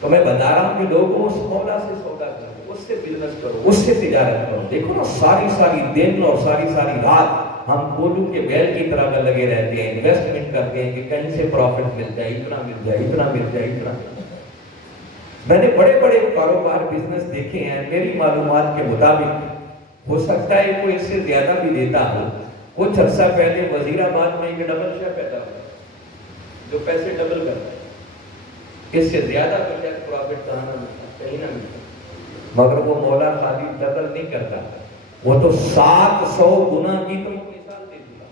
تو میں بتا رہا ہوں کہ لوگوں اس مولا سے سودا کرو، اس سے بزنس کرو، اس سے تجارت کرو۔ دیکھو نا ساری دن اور ساری رات ہم گولو کے بیل کی طرح لگے رہتے ہیں، انویسٹمنٹ کرتے ہیں کہ کہیں سے پروفٹ مل جائے، اتنا مل جائے، اتنا مل جائے، اتنا مل جائے۔ میں نے بڑے کاروبار بزنس دیکھے ہیں، میری معلومات کے مطابق ہو سکتا ہے کوئی اس سے زیادہ بھی دیتا ہو۔ کچھ عرصہ پہلے وزیر آباد میں ایک ڈبل شیف پیدا ہوا جو پیسے ڈبل کرتا ہے، اس سے زیادہ پروفٹ کہاں نہ ملتا، کہیں نہ ملتا، مگر وہ مولا خالی ڈبل نہیں کرتا، وہ تو 700 گنا کی تو مثال دے دیا،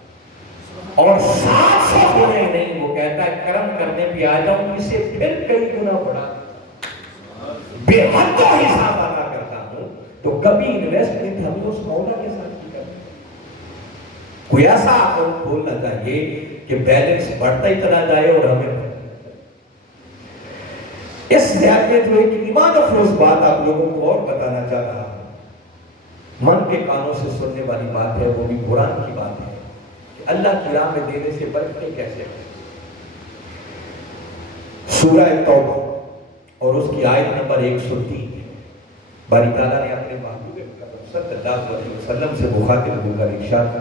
اور 700 گنا ہی نہیں، وہ کہتا ہے کرم کرنے پہ آ جاؤں اسے پھر کئی گنا بڑھا بے حد کا حساب ادا کرتا ہوں۔ تو کبھی انویسٹمنٹ ہمیں اس مولا کے ساتھ کی کرتے ہیں۔ کوئی ایسا اکاؤنٹ کھولنا چاہیے کہ بیلنس بڑھتا ہی چلا جائے اور ہمیں اس لحاظ میں جو ایک ایمان افروز بات آپ لوگوں کو اور بتانا چاہ رہا ہوں، من کے کانوں سے سننے والی بات ہے، وہ بھی قرآن کی بات ہے کہ اللہ کی راہ میں دینے سے برکتیں کیسے ہیں۔ سورہ توبہ اور اس کی آیت نمبر 103 باری تعالیٰ نے اپنے محبوب مکرم صلی اللہ علیہ وسلم سے مخاطب ہو کر ارشاد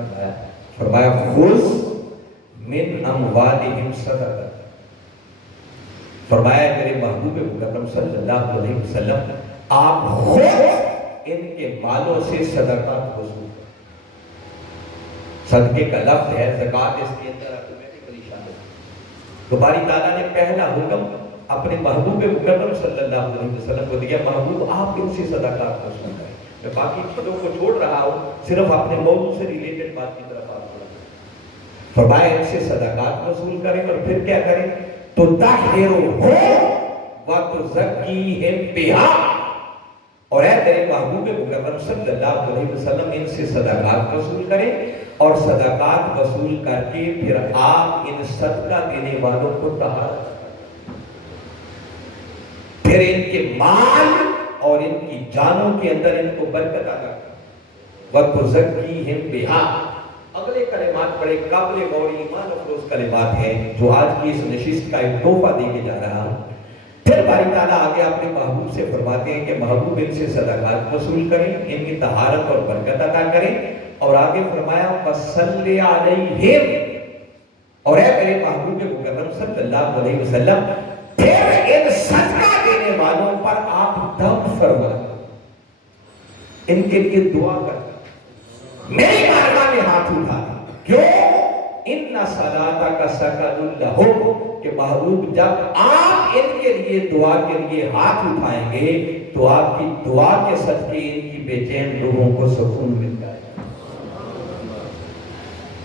فرمایا خذ من اموالہم صدقہ، فرمایا میرے محبوب مکرم صلی اللہ علیہ وسلم آپ خود ان کے مالوں سے صدقات وصول کریں۔ صدقے کا لفظ ہے، زکوٰۃ اس کے اندر آٹومیٹکلی شامل ہے۔ تو باری تعالیٰ نے پہلا حکم اپنے محبوب مکرم صلی اللہ علیہ وسلم کو دیا، محبوب آپ ان سے صدقات وصول کریں۔ میں باقی چیزوں کو چھوڑ رہا ہوں، صرف اپنے موضوع سے ریلیٹڈ بات کی طرف آپ کو فرمایا ان سے صدقات وصول کریں، اور پھر کیا کریں؟ تو تطہرہم وتزکیہم بہا، اور اے میرے محبوب مکرم صلی اللہ علیہ وسلم ان سے صدقات وصول کریں، اور صدقات وصول کر کے پھر آپ ان صدقہ دینے والوں کو طہارت، پھر ان کے مال اور ان کی جانوں کے اندر ان کو برکت عطا کریں، وَتُزَكِّيهِمْ بِهَا۔ اگلے کلمات بڑے قابل غور ایمان افروز کلمات ہیں جو آج کی اس نشست کا ایک تحفہ دے کے جا رہا ہوں۔ پھر باری تعالیٰ آگے اپنے محبوب سے فرماتے ہیں کہ محبوب ان سے صدقات وصول کریں، ان کی طہارت اور برکت عطا کریں، اور آگے فرمایا وَصَلِّ عَلَيْهِمْ، اور اے میرے محبوب مکرم صلی اللہ علیہ وسلم پھر ان صدقہ دینے والوں پر آپ دم فرمائیں، ان کے لیے دعا کریں، میری بارگاہ میں ہاتھ اٹھا، کیوں؟ اِنَّ صَلَاتَكَ سَكَنٌ لَهُمْ، کہ محبوب جب آپ ان کے لیے دعا کے لیے ہاتھ اٹھائیں گے تو آپ کی دعا کے صدقے ان کی بے چین روحوں کو سکون مل جائے گا۔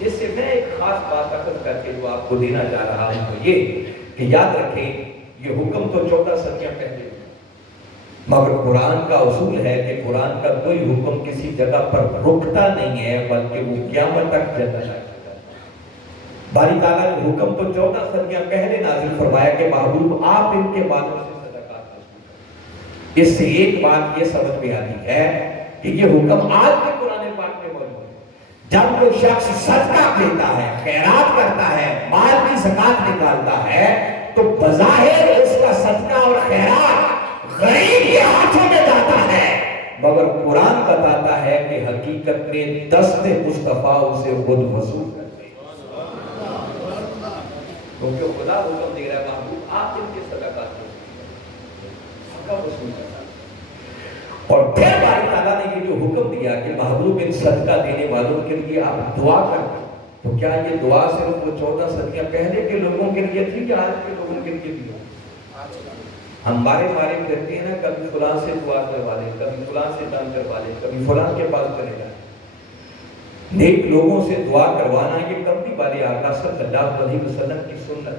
اس سے میں ایک خاص بات عقد کر کے جو آپ کو دینا چاہ رہا ہوں تو یہ کہ یاد رکھیں یہ حکم تو 14 صدیاں پہلے، مگر قرآن کا اصول ہے کہ قرآن کا کوئی حکم کسی جگہ پر رکتا نہیں ہے بلکہ وہ قیامت تک چلتا ہے۔ باری تعالیٰ نے حکم تو 14 صدیاں پہلے نازل فرمایا کہ محبوب آپ ان کے بالوں سے صدقات وصول کریں۔ اس سے ایک بات یہ سمجھ میں آتی ہے کہ یہ حکم آج کے قرآن پاک میں موجود ہے۔ جب کوئی شخص صدقہ دیتا ہے، خیرات کرتا ہے، مال کی زکات نکالتا ہے تو بظاہر اس کا صدقہ اور خیرات غریب کے ہاتھوں میں جاتا ہے، مگر قرآن بتاتا ہے کہ حقیقت میں دست مصطفیٰ اسے خود وصول کرتے ہیں، کیونکہ خدا حکم دے رہا ہے محبوب آپ ان کے صدقات وصول کرتا ہے۔ اور پھر باری تعالیٰ نے یہ جو حکم دیا کہ محبوب ان صدقہ دینے والوں کے لیے آپ دعا کریں، تو کیا یہ دعا صرف وہ 14 صدیاں پہلے کے لوگوں کے لیے تھی کہ آج کے لوگوں کے لیے بھی ہو؟ ہم بارے پھرتے ہیں نا، کبھی فلاں سے دعا کروا لیں، کبھی فلاں سے دم کروا لیں، کبھی فلاں کے پاس چلے جائیں۔ نیک لوگوں سے دعا کروانا یہ کملی والے آقا صلی اللہ علیہ وسلم کی سنت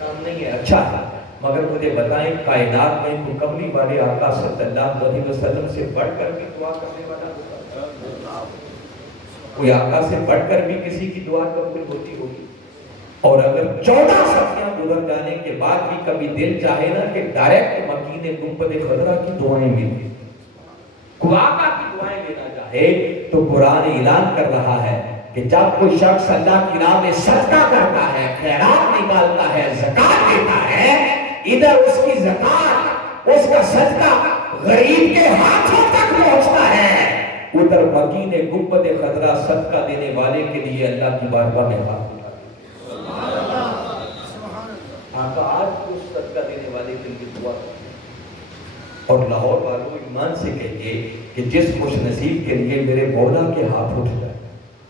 کام نہیں ہے، اچھا ہے، مگر مجھے بتائیں کائنات میں کوئی کملی والے آقا صلی اللہ علیہ وسلم سے بڑھ کر بھی دعا کرنے والا ہوگا؟ کوئی آقا سے بڑھ کر بھی کسی کی دعا قبول ہوتی ہوگی؟ اور اگر 14 صدیاں گزر جانے کے بعد بھی کبھی دل چاہے نا کہ ڈائریکٹ مکین گنبد خضرا کی دعائیں ملیں، کوئی آقا کی دعائیں لینا چاہے تو قرآن اعلان کر رہا ہے کہ جب کوئی شخص اللہ کی راہ میں صدقہ کرتا ہے، خیرات نکالتا ہے، زکات دیتا ہے، ادھر اس کی زکات، اس کا صدقہ غریب کے ہاتھوں تک پہنچتا ہے، ادھر مکین گنبد خضرا صدقہ دینے والے کے لیے اللہ کی بارگاہ میں ہاتھ آقا آج اس صدقہ دینے والے کے لیے دعا کریں۔ اور لاہور والوں ایمان سے کہیے کہ جس خوش نصیب کے لیے میرے مولا کے ہاتھ اٹھ جائے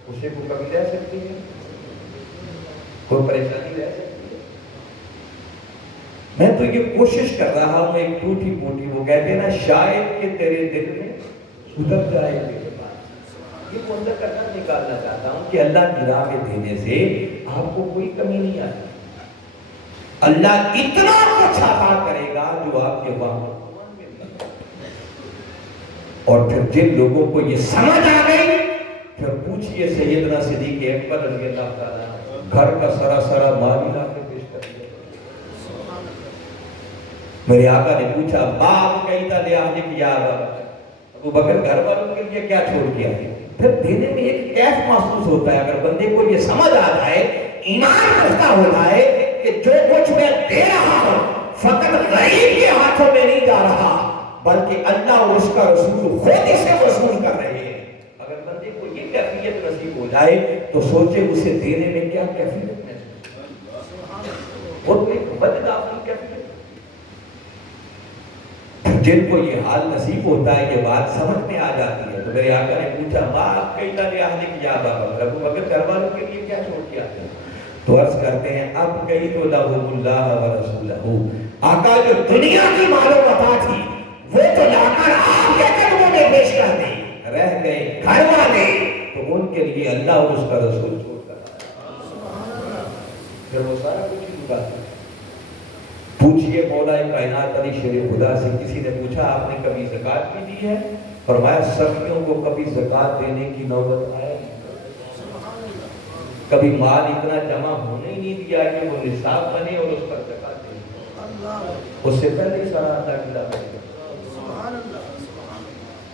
اسے کوئی کمی رہ سکتی ہے؟ کوئی پریشانی رہ سکتی ہے؟ میں تو یہ کوشش کر رہا ہوں ایک ٹوٹی پوٹی، وہ کہتے ہیں نا شاید کہ تیرے دل میں اتر جائے میرے بات، یہ منظر کرنا نکالنا چاہتا ہوں کہ اللہ کی راہ میں دینے سے آپ کو کوئی کمی نہیں آتی، اللہ اتنا کچھ عطا کرے گا جو آپ کے وہاں۔ اور پھر جن لوگوں کو یہ سمجھ آ گئی پھر پوچھئے سیدنا صدیق اکبر رضی اللہ تعالیٰ، گھر کا سرا مال لا کے پیش کر دیا۔ میرے آقا نے پوچھا باپ کیتا لے آنے کی یاد ابو بکر گھر والوں کے لیے کیا چھوڑ کیا ہے؟ پھر دینے میں ایک کیف محسوس ہوتا ہے، اگر بندے کو یہ سمجھ آ جائے، ایمان رکھتا ہو جائے کہ جو کچھ میں دے رہا ہوں فقط غریب کے ہاتھوں میں نہیں جا رہا بلکہ اللہ اور اس کا رسول خود اسے وصول کر رہے ہیں، اگر بندے کو یہ کیفیت نصیب ہو جائے تو سوچے اسے دینے میں کیا کیفیت ہے، وہ تو ایک بددافعی کیفیت۔ جن کو یہ حال نصیب ہوتا ہے یہ بات سمجھ میں آ جاتی ہے، تو میرے آقا نے پوچھا باپ کیتا لے آنے کی یاد ابو بکر گھر والوں کے لیے کیا چھوڑ کے آتے ہیں؟ تو عرض کرتے ہیں اب کئی تو لہم اللہ و رسولہ، آقا جو دنیا کی مال و متاع تھی وہ تو لا کر آپ کے قدموں میں پیش کر دی، رہ گئے گھر والے، تو ان کے لیے اللہ اور اس کا رسول چھوڑ کر آیا، پھر وہ سارا کچھ ہی لگا دیا۔ پوچھئے مولا کائنات علی شیر خدا سے، کسی نے پوچھا آپ نے کبھی زکوٰۃ بھی دی ہے؟ فرمایا سخیوں کو کبھی زکوٰۃ دینے کی نوبت آیا، کبھی مال اتنا جمع ہونے ہی نہیں دیا کہ وہ نصاب بنے اور اس پر زکوٰۃ دے، اس سے پہلے ہی سارا اللہ کی راہ میں۔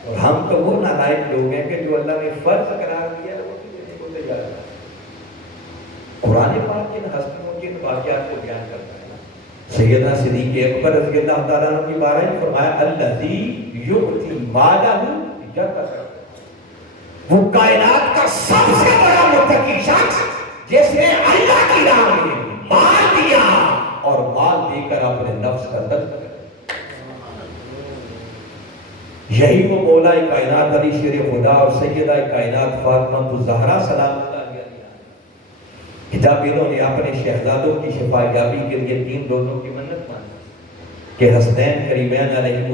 اور ہم تو وہ نالائق لوگ ہیں کہ جو اللہ نے فرض قرار دیا ہے وہ دینے کو تیار ہے۔ قرآن پاک جن ہستیوں کے واقعات کو بیان کرتا ہے، سیدنا صدیق اکبر رضی اللہ تعالیٰ عنہ کی بارے میں فرمایا الذی یؤتی مالہ یتقی، وہ کائنات کا سب سے بڑا متقی شخص جس نے اللہ کی راہ میں مال دیا اور مال دے کر اپنے نفس کا درد کر، یہی وہ مولا کائنات علی شیر خدا اور سیدہ کائنات فاطمہ الزہرا سلام اللہ علیہا، جب انہوں نے اپنے شہزادوں کی شفا یابی کے لیے 3 روزوں کی منت مانی کہ حسنین کریمین علیہ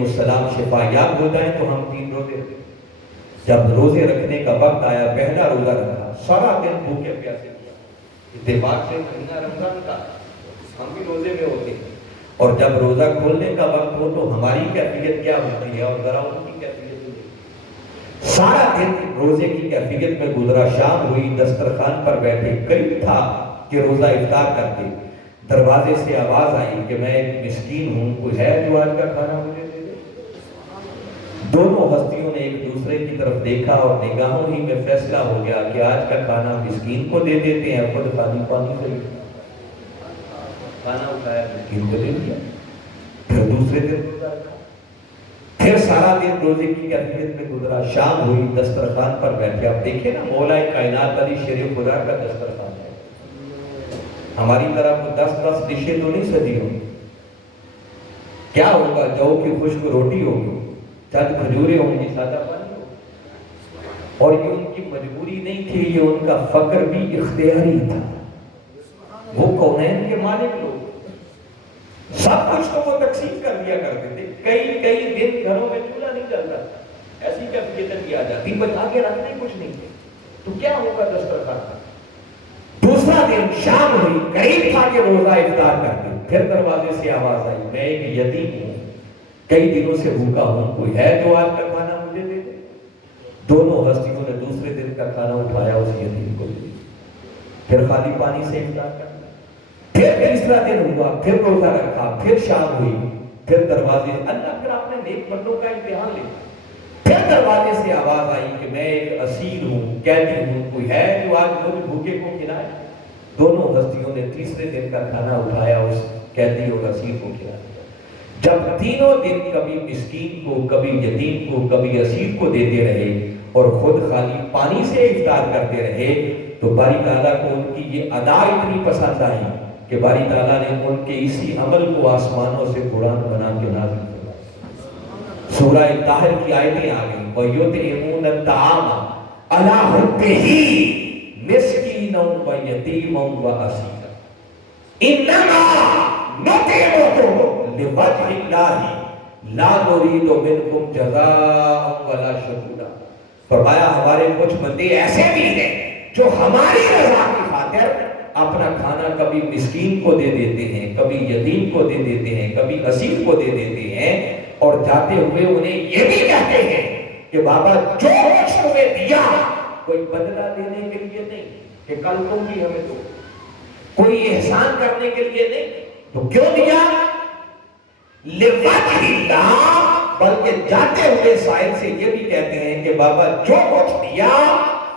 السلام شفا یاب ہو جائیں تو ہم 3 روزے رکھیں۔ جب روزے رکھنے کا وقت آیا پہلا روزہ رکھا، سارا دن بھوکے پیاسے ہوا، اتفاق سے مہینہ رمضان کا، ہم بھی روزے میں ہوتے ہیں، اور جب روزہ کھولنے کا وقت ہو تو ہماری کیفیت کیا ہوتی ہے اور ذرا ان کی کیفیت ہوئی۔ سارا دن روزے کی کیفیت میں گزرا، شام ہوئی، دسترخوان پر بیٹھے، قریب تھا کہ روزہ افطار کر دے، دروازے سے آواز آئی کہ میں ایک مسکین ہوں، کوئی ہے جو آج کا کھانا مجھے دے دے؟ دونوں ہستیوں نے ایک دوسرے کی طرف دیکھا اور نگاہوں ہی میں فیصلہ ہو گیا کہ آج کا کھانا مسکین کو دے دیتے ہیں، خود خالی پانی سے کھانا اٹھایا مسکین کو دے دیا، پھر دوسرے دن روزہ رکھا، پھر سارا دن روزے کی کیفیت میں گزرا، شام ہوئی، دسترخوان پر بیٹھے۔ اب دیکھیں نا مولا کائنات علی شیر خدا کا دسترخوان ہے، ہماری طرح کو 10 ڈشیں تو نہیں سجی ہوگی، کیا ہوگا؟ جو کی خشک روٹی ہوگی، چند کھجوریں ہوں گی، سادہ پانی ہوگا، اور یہ ان کی مجبوری نہیں تھی، یہ ان کا فقر بھی اختیاری تھا، وہ کونین کے مالک لوگ، سب کچھ تو وہ تقسیم کر دیا کرتے تھے، کئی دن گھروں میں چولہا نہیں جلتا تھا، ایسی کیفیت بھی آ جاتی، بچا کے رکھنے کچھ نہیں تھے، تو کیا ہوگا دسترخوان کا؟ دوسرا دن شام ہوئی، قریب تھا کہ روزہ افطار کر دیں، پھر دروازے سے آواز آئی میں ایک یتیم ہوں، کئی دنوں سے بھوکا ہوں، کوئی ہے جو آج کا کھانا مجھے دے دے؟ دونوں ہستیوں نے دوسرے دن کا کھانا اٹھایا، اس یتیم کو دے دیا، پھر خالی پانی سے افطار کر دیا، پھر تیسرا دن ہوا، پھر روزہ رکھا، پھر شام ہوئی، پھر دروازے اللہ پھر آپ نے نیک بندوں کا امتحان لیا، پھر دروازے سے آواز آئی کہ میں ایک اسیر ہوں، قیدی ہوں، کوئی ہے جو آج مجھے بھوکے کو کھلائے؟ دونوں ہستیوں نے تیسرے دن کا کھانا اٹھایا، اس قیدی اور اسیر کو کھلا دیا۔ جب تینوں دن کبھی مسکین کو، کبھی یتیم کو، کبھی اسیر کو دیتے رہے اور خود خالی پانی سے افطار کرتے رہے، تو باری تعالیٰ کو ان کی یہ ادا اتنی پسند آئی کہ باری تعالیٰ نے ان کے اسی عمل کو آسمانوں سے قرآن بنا کے نازل کیا۔ سورہ طاہر کی آیتیں آ گئیں، وَيُطْعِمُونَ الطَّعَامَ عَلَىٰ حُبِّهِ مِسْكِينًا وَيَتِيمًا وَأَسِيرًا إِنَّمَا نُطْعِمُكُمْ لِوَجْهِ اللَّهِ لَا نُرِيدُ مِنكُمْ جَزَاءً وَلَا شُكُورًا۔ فرمایا ہمارے کچھ بندے ایسے بھی ہیں جو ہماری رضا کی خاطر اپنا کھانا کبھی مسکین کو دے دیتے ہیں، کبھی یتیم کو دے دیتے ہیں، کبھی اسیر کو دے دیتے ہیں، اور جاتے ہوئے انہیں یہ بھی کہتے ہیں کہ بابا جو کچھ تمہیں دیا کوئی بدلہ دینے کے لیے نہیں کہ کل تم بھی ہمیں دو، کوئی احسان کرنے کے لیے نہیں، تو کیوں دیا؟ لِوَجْهِ اللَّهِ، بلکہ جاتے ہوئے سائل سے یہ بھی کہتے ہیں کہ بابا جو کچھ دیا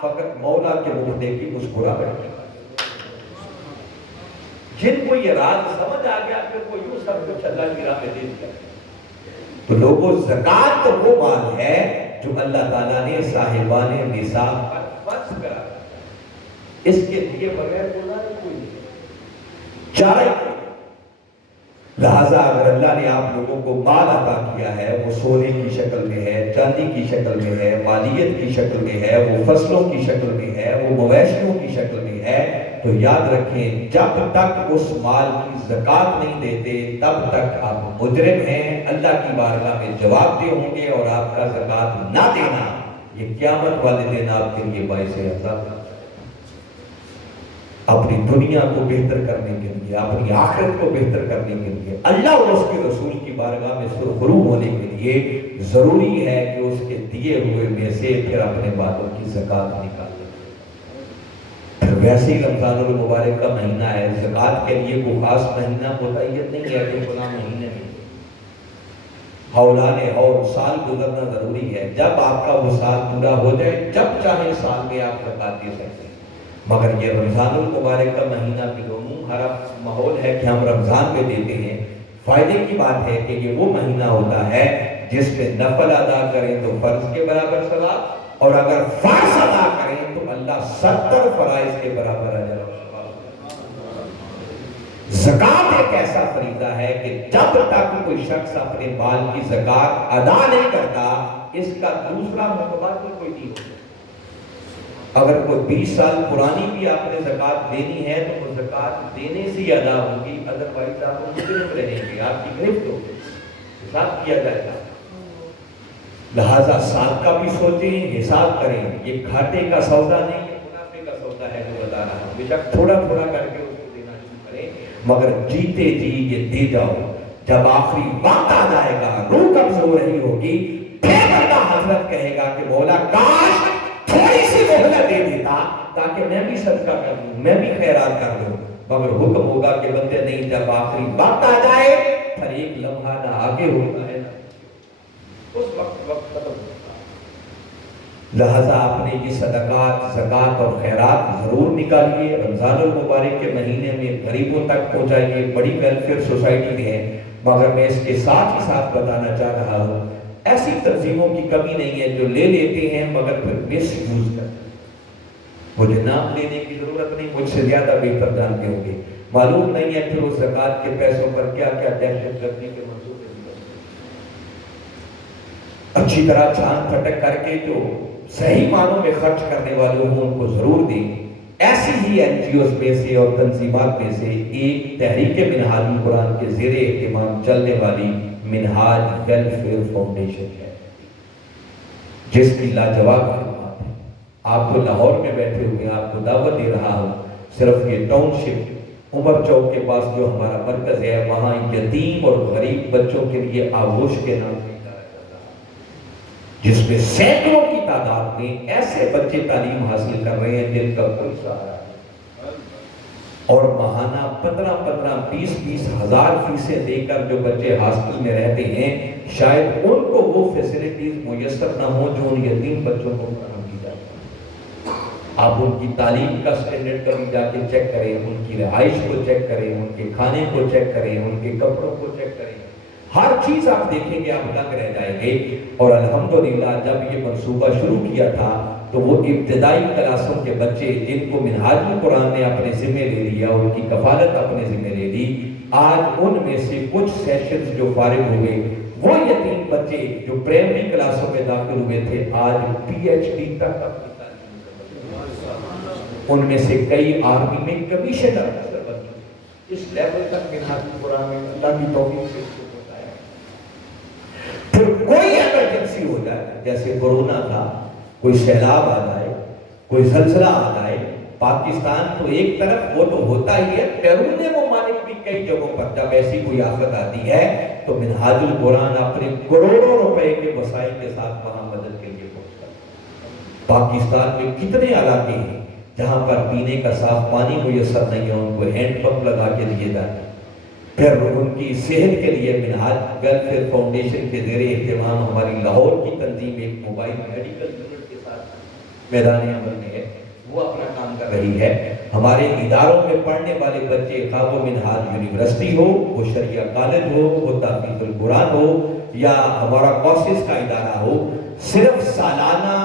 فقط مولا کے منہ دیکھی مسکراہٹ کی۔ جن کو یہ راز سمجھ آ گیا پھر وہ یوں سب کچھ اللہ کی راہ میں دے دیا۔ تو لوگوں زکوٰۃ تو وہ مال ہے جو اللہ تعالیٰ نے صاحبان نصاب پر فرض کرا، اس کے لیے بغیر گزارے کوئی نہیں، چارہ کوئی۔ لہذا اگر اللہ نے آپ لوگوں کو مال عطا کیا ہے، وہ سونے کی شکل میں ہے، چاندی کی شکل میں ہے، مالیت کی شکل میں ہے، وہ فصلوں کی شکل میں ہے، وہ مویشیوں کی شکل میں ہے، تو یاد رکھیں جب تک اس مال کی زکوٰۃ نہیں دیتے تب تک آپ مجرم ہیں، اللہ کی بارگاہ میں جواب دہ ہوں گے، اور آپ کا زکوٰۃ نہ دینا یہ قیامت والے دن آپ کے لیے باعث عذاب۔ اپنی دنیا کو بہتر کرنے کے لیے، اپنی آخرت کو بہتر کرنے کے لیے، اللہ اور اس کے رسول کی بارگاہ میں سرخرو ہونے کے لیے ضروری ہے کہ اس کے دیے ہوئے میں سے پھر اپنے بالوں کی زکوٰۃ نکالے۔ پھر ویسے ہی رمضان المبارک کا مہینہ ہے، زکوٰۃ کے لیے کوئی خاص مہینہ متعین نہیں ہے کہ فلاں مہینے میں حولان حول سال گزرنا ضروری ہے۔ جب آپ کا وہ سال پورا ہو جائے، جب چاہے سال میں آپ زکوٰۃ دے سکتے ہیں۔ مگر یہ رمضان المبارک کا مہینہ بالعموم ہر ماحول ہے کہ ہم رمضان میں دیتے ہیں۔ فائدے کی بات ہے کہ یہ وہ مہینہ ہوتا ہے جس میں نفل ادا کریں تو فرض کے برابر ثواب، اور اگر فرض ادا کریں تو اللہ 70 فرائض کے برابر اجر اور ثواب۔ زکوٰۃ ایک ایسا فریضہ ہے کہ جب تک کوئی شخص اپنے مال کی زکوٰۃ ادا نہیں کرتا، اس کا دوسرا متبادل کوئی نہیں ہوتا۔ اگر کوئی 20 سال پرانی بھی آپ نے زکوٰۃ دینی ہے تو وہ زکوٰۃ دینے سے ہی ادا ہوگی، ادروائز آپ مجرم رہیں گے، آپ کی گرفت ہوگی، حساب کیا جائے گا۔ لہٰذا سال کا بھی سوچیں، حساب کریں۔ یہ گھاٹے کا سودا نہیں ہے، منافع کا سودا ہے جو بتا رہا ہوں۔ بے شک تھوڑا تھوڑا کر کے اس کو دینا شروع کریں، مگر جیتے جی یہ دے جاؤ۔ جب آخری وقت آ جائے گا، روح کمزور رہی ہوگی، پھر بندہ حضرت کہے گا کہ مولا کاش تھوڑی سی مہلت دے دیتا تاکہ میں بھی صدقہ کر دوں، میں بھی خیرات کر دوں۔ مگر حکم ہوگا کہ بندے نہیں، جب آخری وقت آ جائے پھر ایک لمحہ نہ آگے ہوتا ہے نا اس وقت ختم ہوتا ہے۔ لہذا آپ نے یہ صدقات، زکوٰۃ اور خیرات ضرور نکالیے۔ رمضان المبارک کے مہینے میں غریبوں تک پہنچائیے، بڑی ویلفیئر سوسائٹی ہے۔ مگر میں اس کے ساتھ ہی ساتھ بتانا چاہ رہا ہوں، ایسی تنظیموں کی کمی نہیں ہے جو لے لیتے ہیں مگر پھر مس یوز کرتے ہیں۔ مجھے نام لینے کی ضرورت نہیں، مجھ سے زیادہ بہتر جانتے ہوں گے۔ معلوم نہیں ہے پھر اس زکوٰۃ کے پیسوں پر کیا کیا دہشت گردی کے منصوبے اچھی طرح چھان پھٹک کر کے جو صحیح معنوں میں خرچ کرنے والے ہوں ان کو ضرور دیں۔ ایسی ہی این جی اوز میں سے اور تنظیمات میں سے ایک تحریک منہاج القرآن کے زیر اہتمام چلنے والی منہاج ویلفیئر فاؤنڈیشن ہے، جس کی لاجواب خدمات ہے۔ آپ کو لاہور میں بیٹھے ہوئے آپ کو دعوت دے رہا ہوں، صرف یہ ٹاؤن شپ عمر چوک کے پاس جو ہمارا مرکز ہے، وہاں یتیم اور غریب بچوں کے لیے آغوش کے نام سے ادارہ چل رہا ہے، جس میں سینکڑوں کی تعداد میں ایسے بچے تعلیم حاصل کر رہے ہیں جن کا کوئی سہارا نہیں، اور ماہانہ 15-20 ہزار فیسیں دے کر جو بچے ہاسٹل میں رہتے ہیں، شاید ان کو وہ فیسلٹیز میسر نہ ہوں جو ان یتیم بچوں کو فراہم کی جاتی ہیں۔ آپ ان کی تعلیم کا سٹینڈرڈ کبھی جا کے چیک کریں، ان کی رہائش کو چیک کریں، ان کے کھانے کو چیک کریں، ان کے کپڑوں کو چیک کریں، ہر چیز آپ دیکھیں گے، آپ دنگ رہ جائیں گے۔ اور الحمدللہ جب یہ منصوبہ شروع کیا تھا تو وہ ابتدائی کلاسوں کے بچے جن کو منہاج القرآن نے اپنے ذمہ لے لیا، ان کی کفالت اپنے ذمہ لے لی، آج ان میں سے کچھ سیشنز جو فارغ ہوئے، وہ یتیم بچے جو پرائمری کلاسوں میں داخل ہوئے تھے، آج پی ایچ ڈی تک اپنی تعلیم کر، ان میں سے کئی آرمی میں کمیشنر بن چکے۔ اس لیول تک منہاج القرآن میں اللہ کی توفیق سے ہوتا ہے۔ پھر کوئی ایمرجنسی ہو جائے، جیسے کورونا تھا، کوئی سیلاب آ جائے، کوئی زلزلہ آ جائے، پاکستان تو ایک طرف وہ تو ہوتا ہی ہے، بیرون ممالک بھی کئی جگہوں پر جب ایسی کوئی آفت آتی ہے تو منہاج القرآن اپنے کروڑوں روپے کے وسائل کے ساتھ وہاں مدد کے لیے پہنچتا ہے۔ پاکستان میں کتنے علاقے ہیں جہاں پر پینے کا صاف پانی میسر نہیں ہے، ان کو ہینڈ پمپ لگا کے دیے جاتے ہیں۔ پھر ان کی صحت کے لیے منہاج ویلفیئر فاؤنڈیشن کے زیر اہتمام ہماری لاہور کی تنظیم ایک موبائل میڈیکل یونٹ کے ساتھ میدان عمل میں ہے، وہ اپنا کام کر رہی ہے۔ ہمارے اداروں میں پڑھنے والے بچے، خواہ وہ منہاج یونیورسٹی ہو، وہ شریعہ کالج ہو، وہ تحفیظ القرآن ہو، یا ہمارا کورسز کا ادارہ ہو، صرف سالانہ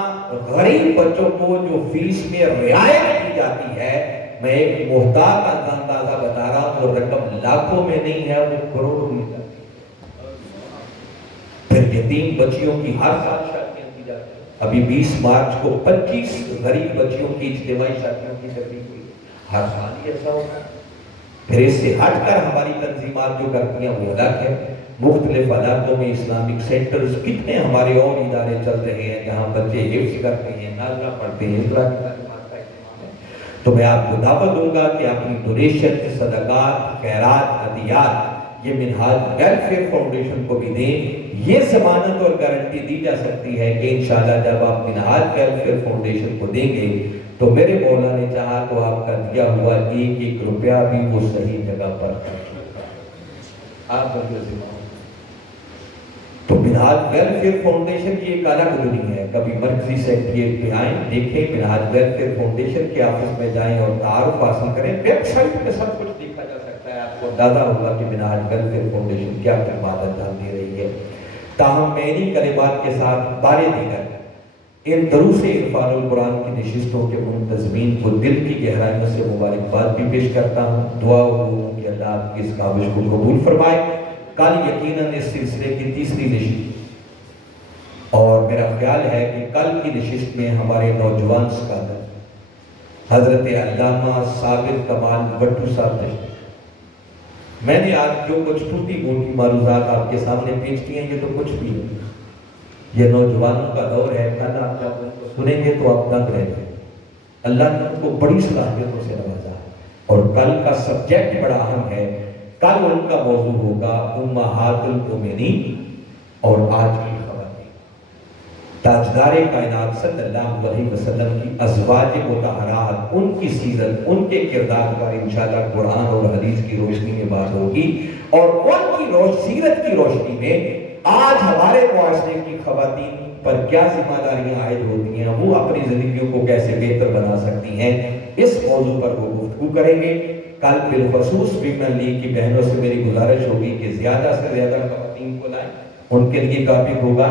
غریب بچوں کو جو فیس میں رعایت کی جاتی ہے، میں ایک محتاط اندازہ بتا رہا ہوں، وہ رقم لاکھوں میں نہیں ہے، وہ کروڑوں میں جاتی ہے۔ پھر یتیم بچیوں کی ہر سال شادیاں کی جاتی ہیں۔ ابھی 20 مارچ کو 25 غریب بچیوں کی اجتماعی شادیوں کی ترتیب ہوئی، ہر سال ہی ایسا ہوتا ہے۔ پھر اس سے ہٹ کر ہماری تنظیمات جو کرتی ہیں وہ الگ ہے۔ مختلف علاقوں میں اسلامک سینٹرز کتنے ہمارے اور ادارے چل رہے ہیں جہاں بچے حفظ کرتے ہیں، نازلہ پڑھتے ہیں، اس طرح کی تعلیمات کا اہتمام ہے۔ تو میں آپ کو دعوت دوں گا کہ اپنی ڈونیشن، صدقات، خیرات، عطیات یہ منہاج ویلفیئر فاؤنڈیشن کو بھی دیں۔ یہ ضمانت اور گارنٹی دی جا سکتی ہے کہ انشاءاللہ جب آپ منہاج ویلفیئر فاؤنڈیشن کو دیں گے تو میرے مولا نے چاہا تو آپ کا دیا ہوا ایک ایک روپیہ بھی وہ صحیح جگہ پر خرچ ہوگا۔ آپ تو منہاج ویلفیئر فاؤنڈیشن کی ایک الگ دنیا ہے۔ کبھی مرکزی سیکریٹریٹ پہ آئیں، دیکھیں منہاج ویلفیئر فاؤنڈیشن کے آفس میں جائیں اور تعارف حاصل کریں۔ ویب سائٹ پہ سب کچھ دیکھا جا سکتا ہے، آپ کو اندازہ ہوگا کہ منہاج ویلفیئر فاؤنڈیشن کیا خدمات انجام دے رہی ہے۔ تاہم میں انہی کلمات کے ساتھ بارے دیگر ان دروس عرفان القرآن کی نشستوں کے منتظمین کو دل کی گہرائیوں سے مبارکباد بھی پیش کرتا ہوں۔ دعا ہوں کہ اللہ آپ کی اس کاوش کو قبول فرمائے۔ کل یقیناً اس سلسلے کی تیسری نشست، اور میرا خیال ہے کہ کل کی نشست میں ہمارے نوجوان اسکالر حضرت علامہ صابر کمال بٹو صاحب تشریف۔ میں نے آج جو کچھ ٹوٹی موٹی معروضات آپ کے سامنے پیش کی ہیں، یہ تو کچھ بھی نہیں، یہ نوجوانوں کا دور ہے۔ کل آپ جب ان کو سنیں گے تو آپ دنگ رہ جائیں گے۔ اللہ نے ان کو بڑی صلاحیتوں سے نوازا ہے، اور کل کا سبجیکٹ بڑا اہم ہے۔ کل ان کا موضوع ہوگا امہات المومنین اور آج کی خواتین۔ تاجدار کائنات صلی اللہ علیہ وسلم کی ازواج مطہرات، ان کی سیرت، ان کے کردار پر انشاءاللہ قرآن اور حدیث کی روشنی میں بات ہوگی، اور ان کی سیرت کی روشنی میں آج ہمارے معاشرے کی خواتین پر کیا ذمہ داریاں عائد ہوتی ہیں، وہ اپنی زندگیوں کو کیسے بہتر بنا سکتی ہیں، اس موضوع پر وہ گفتگو کریں گے۔ کل بالخصوص ویمن لیگ کی بہنوں سے میری گزارش ہوگی کہ زیادہ سے زیادہ خواتین کو لائیں، ان کے لیے ٹاپک ہوگا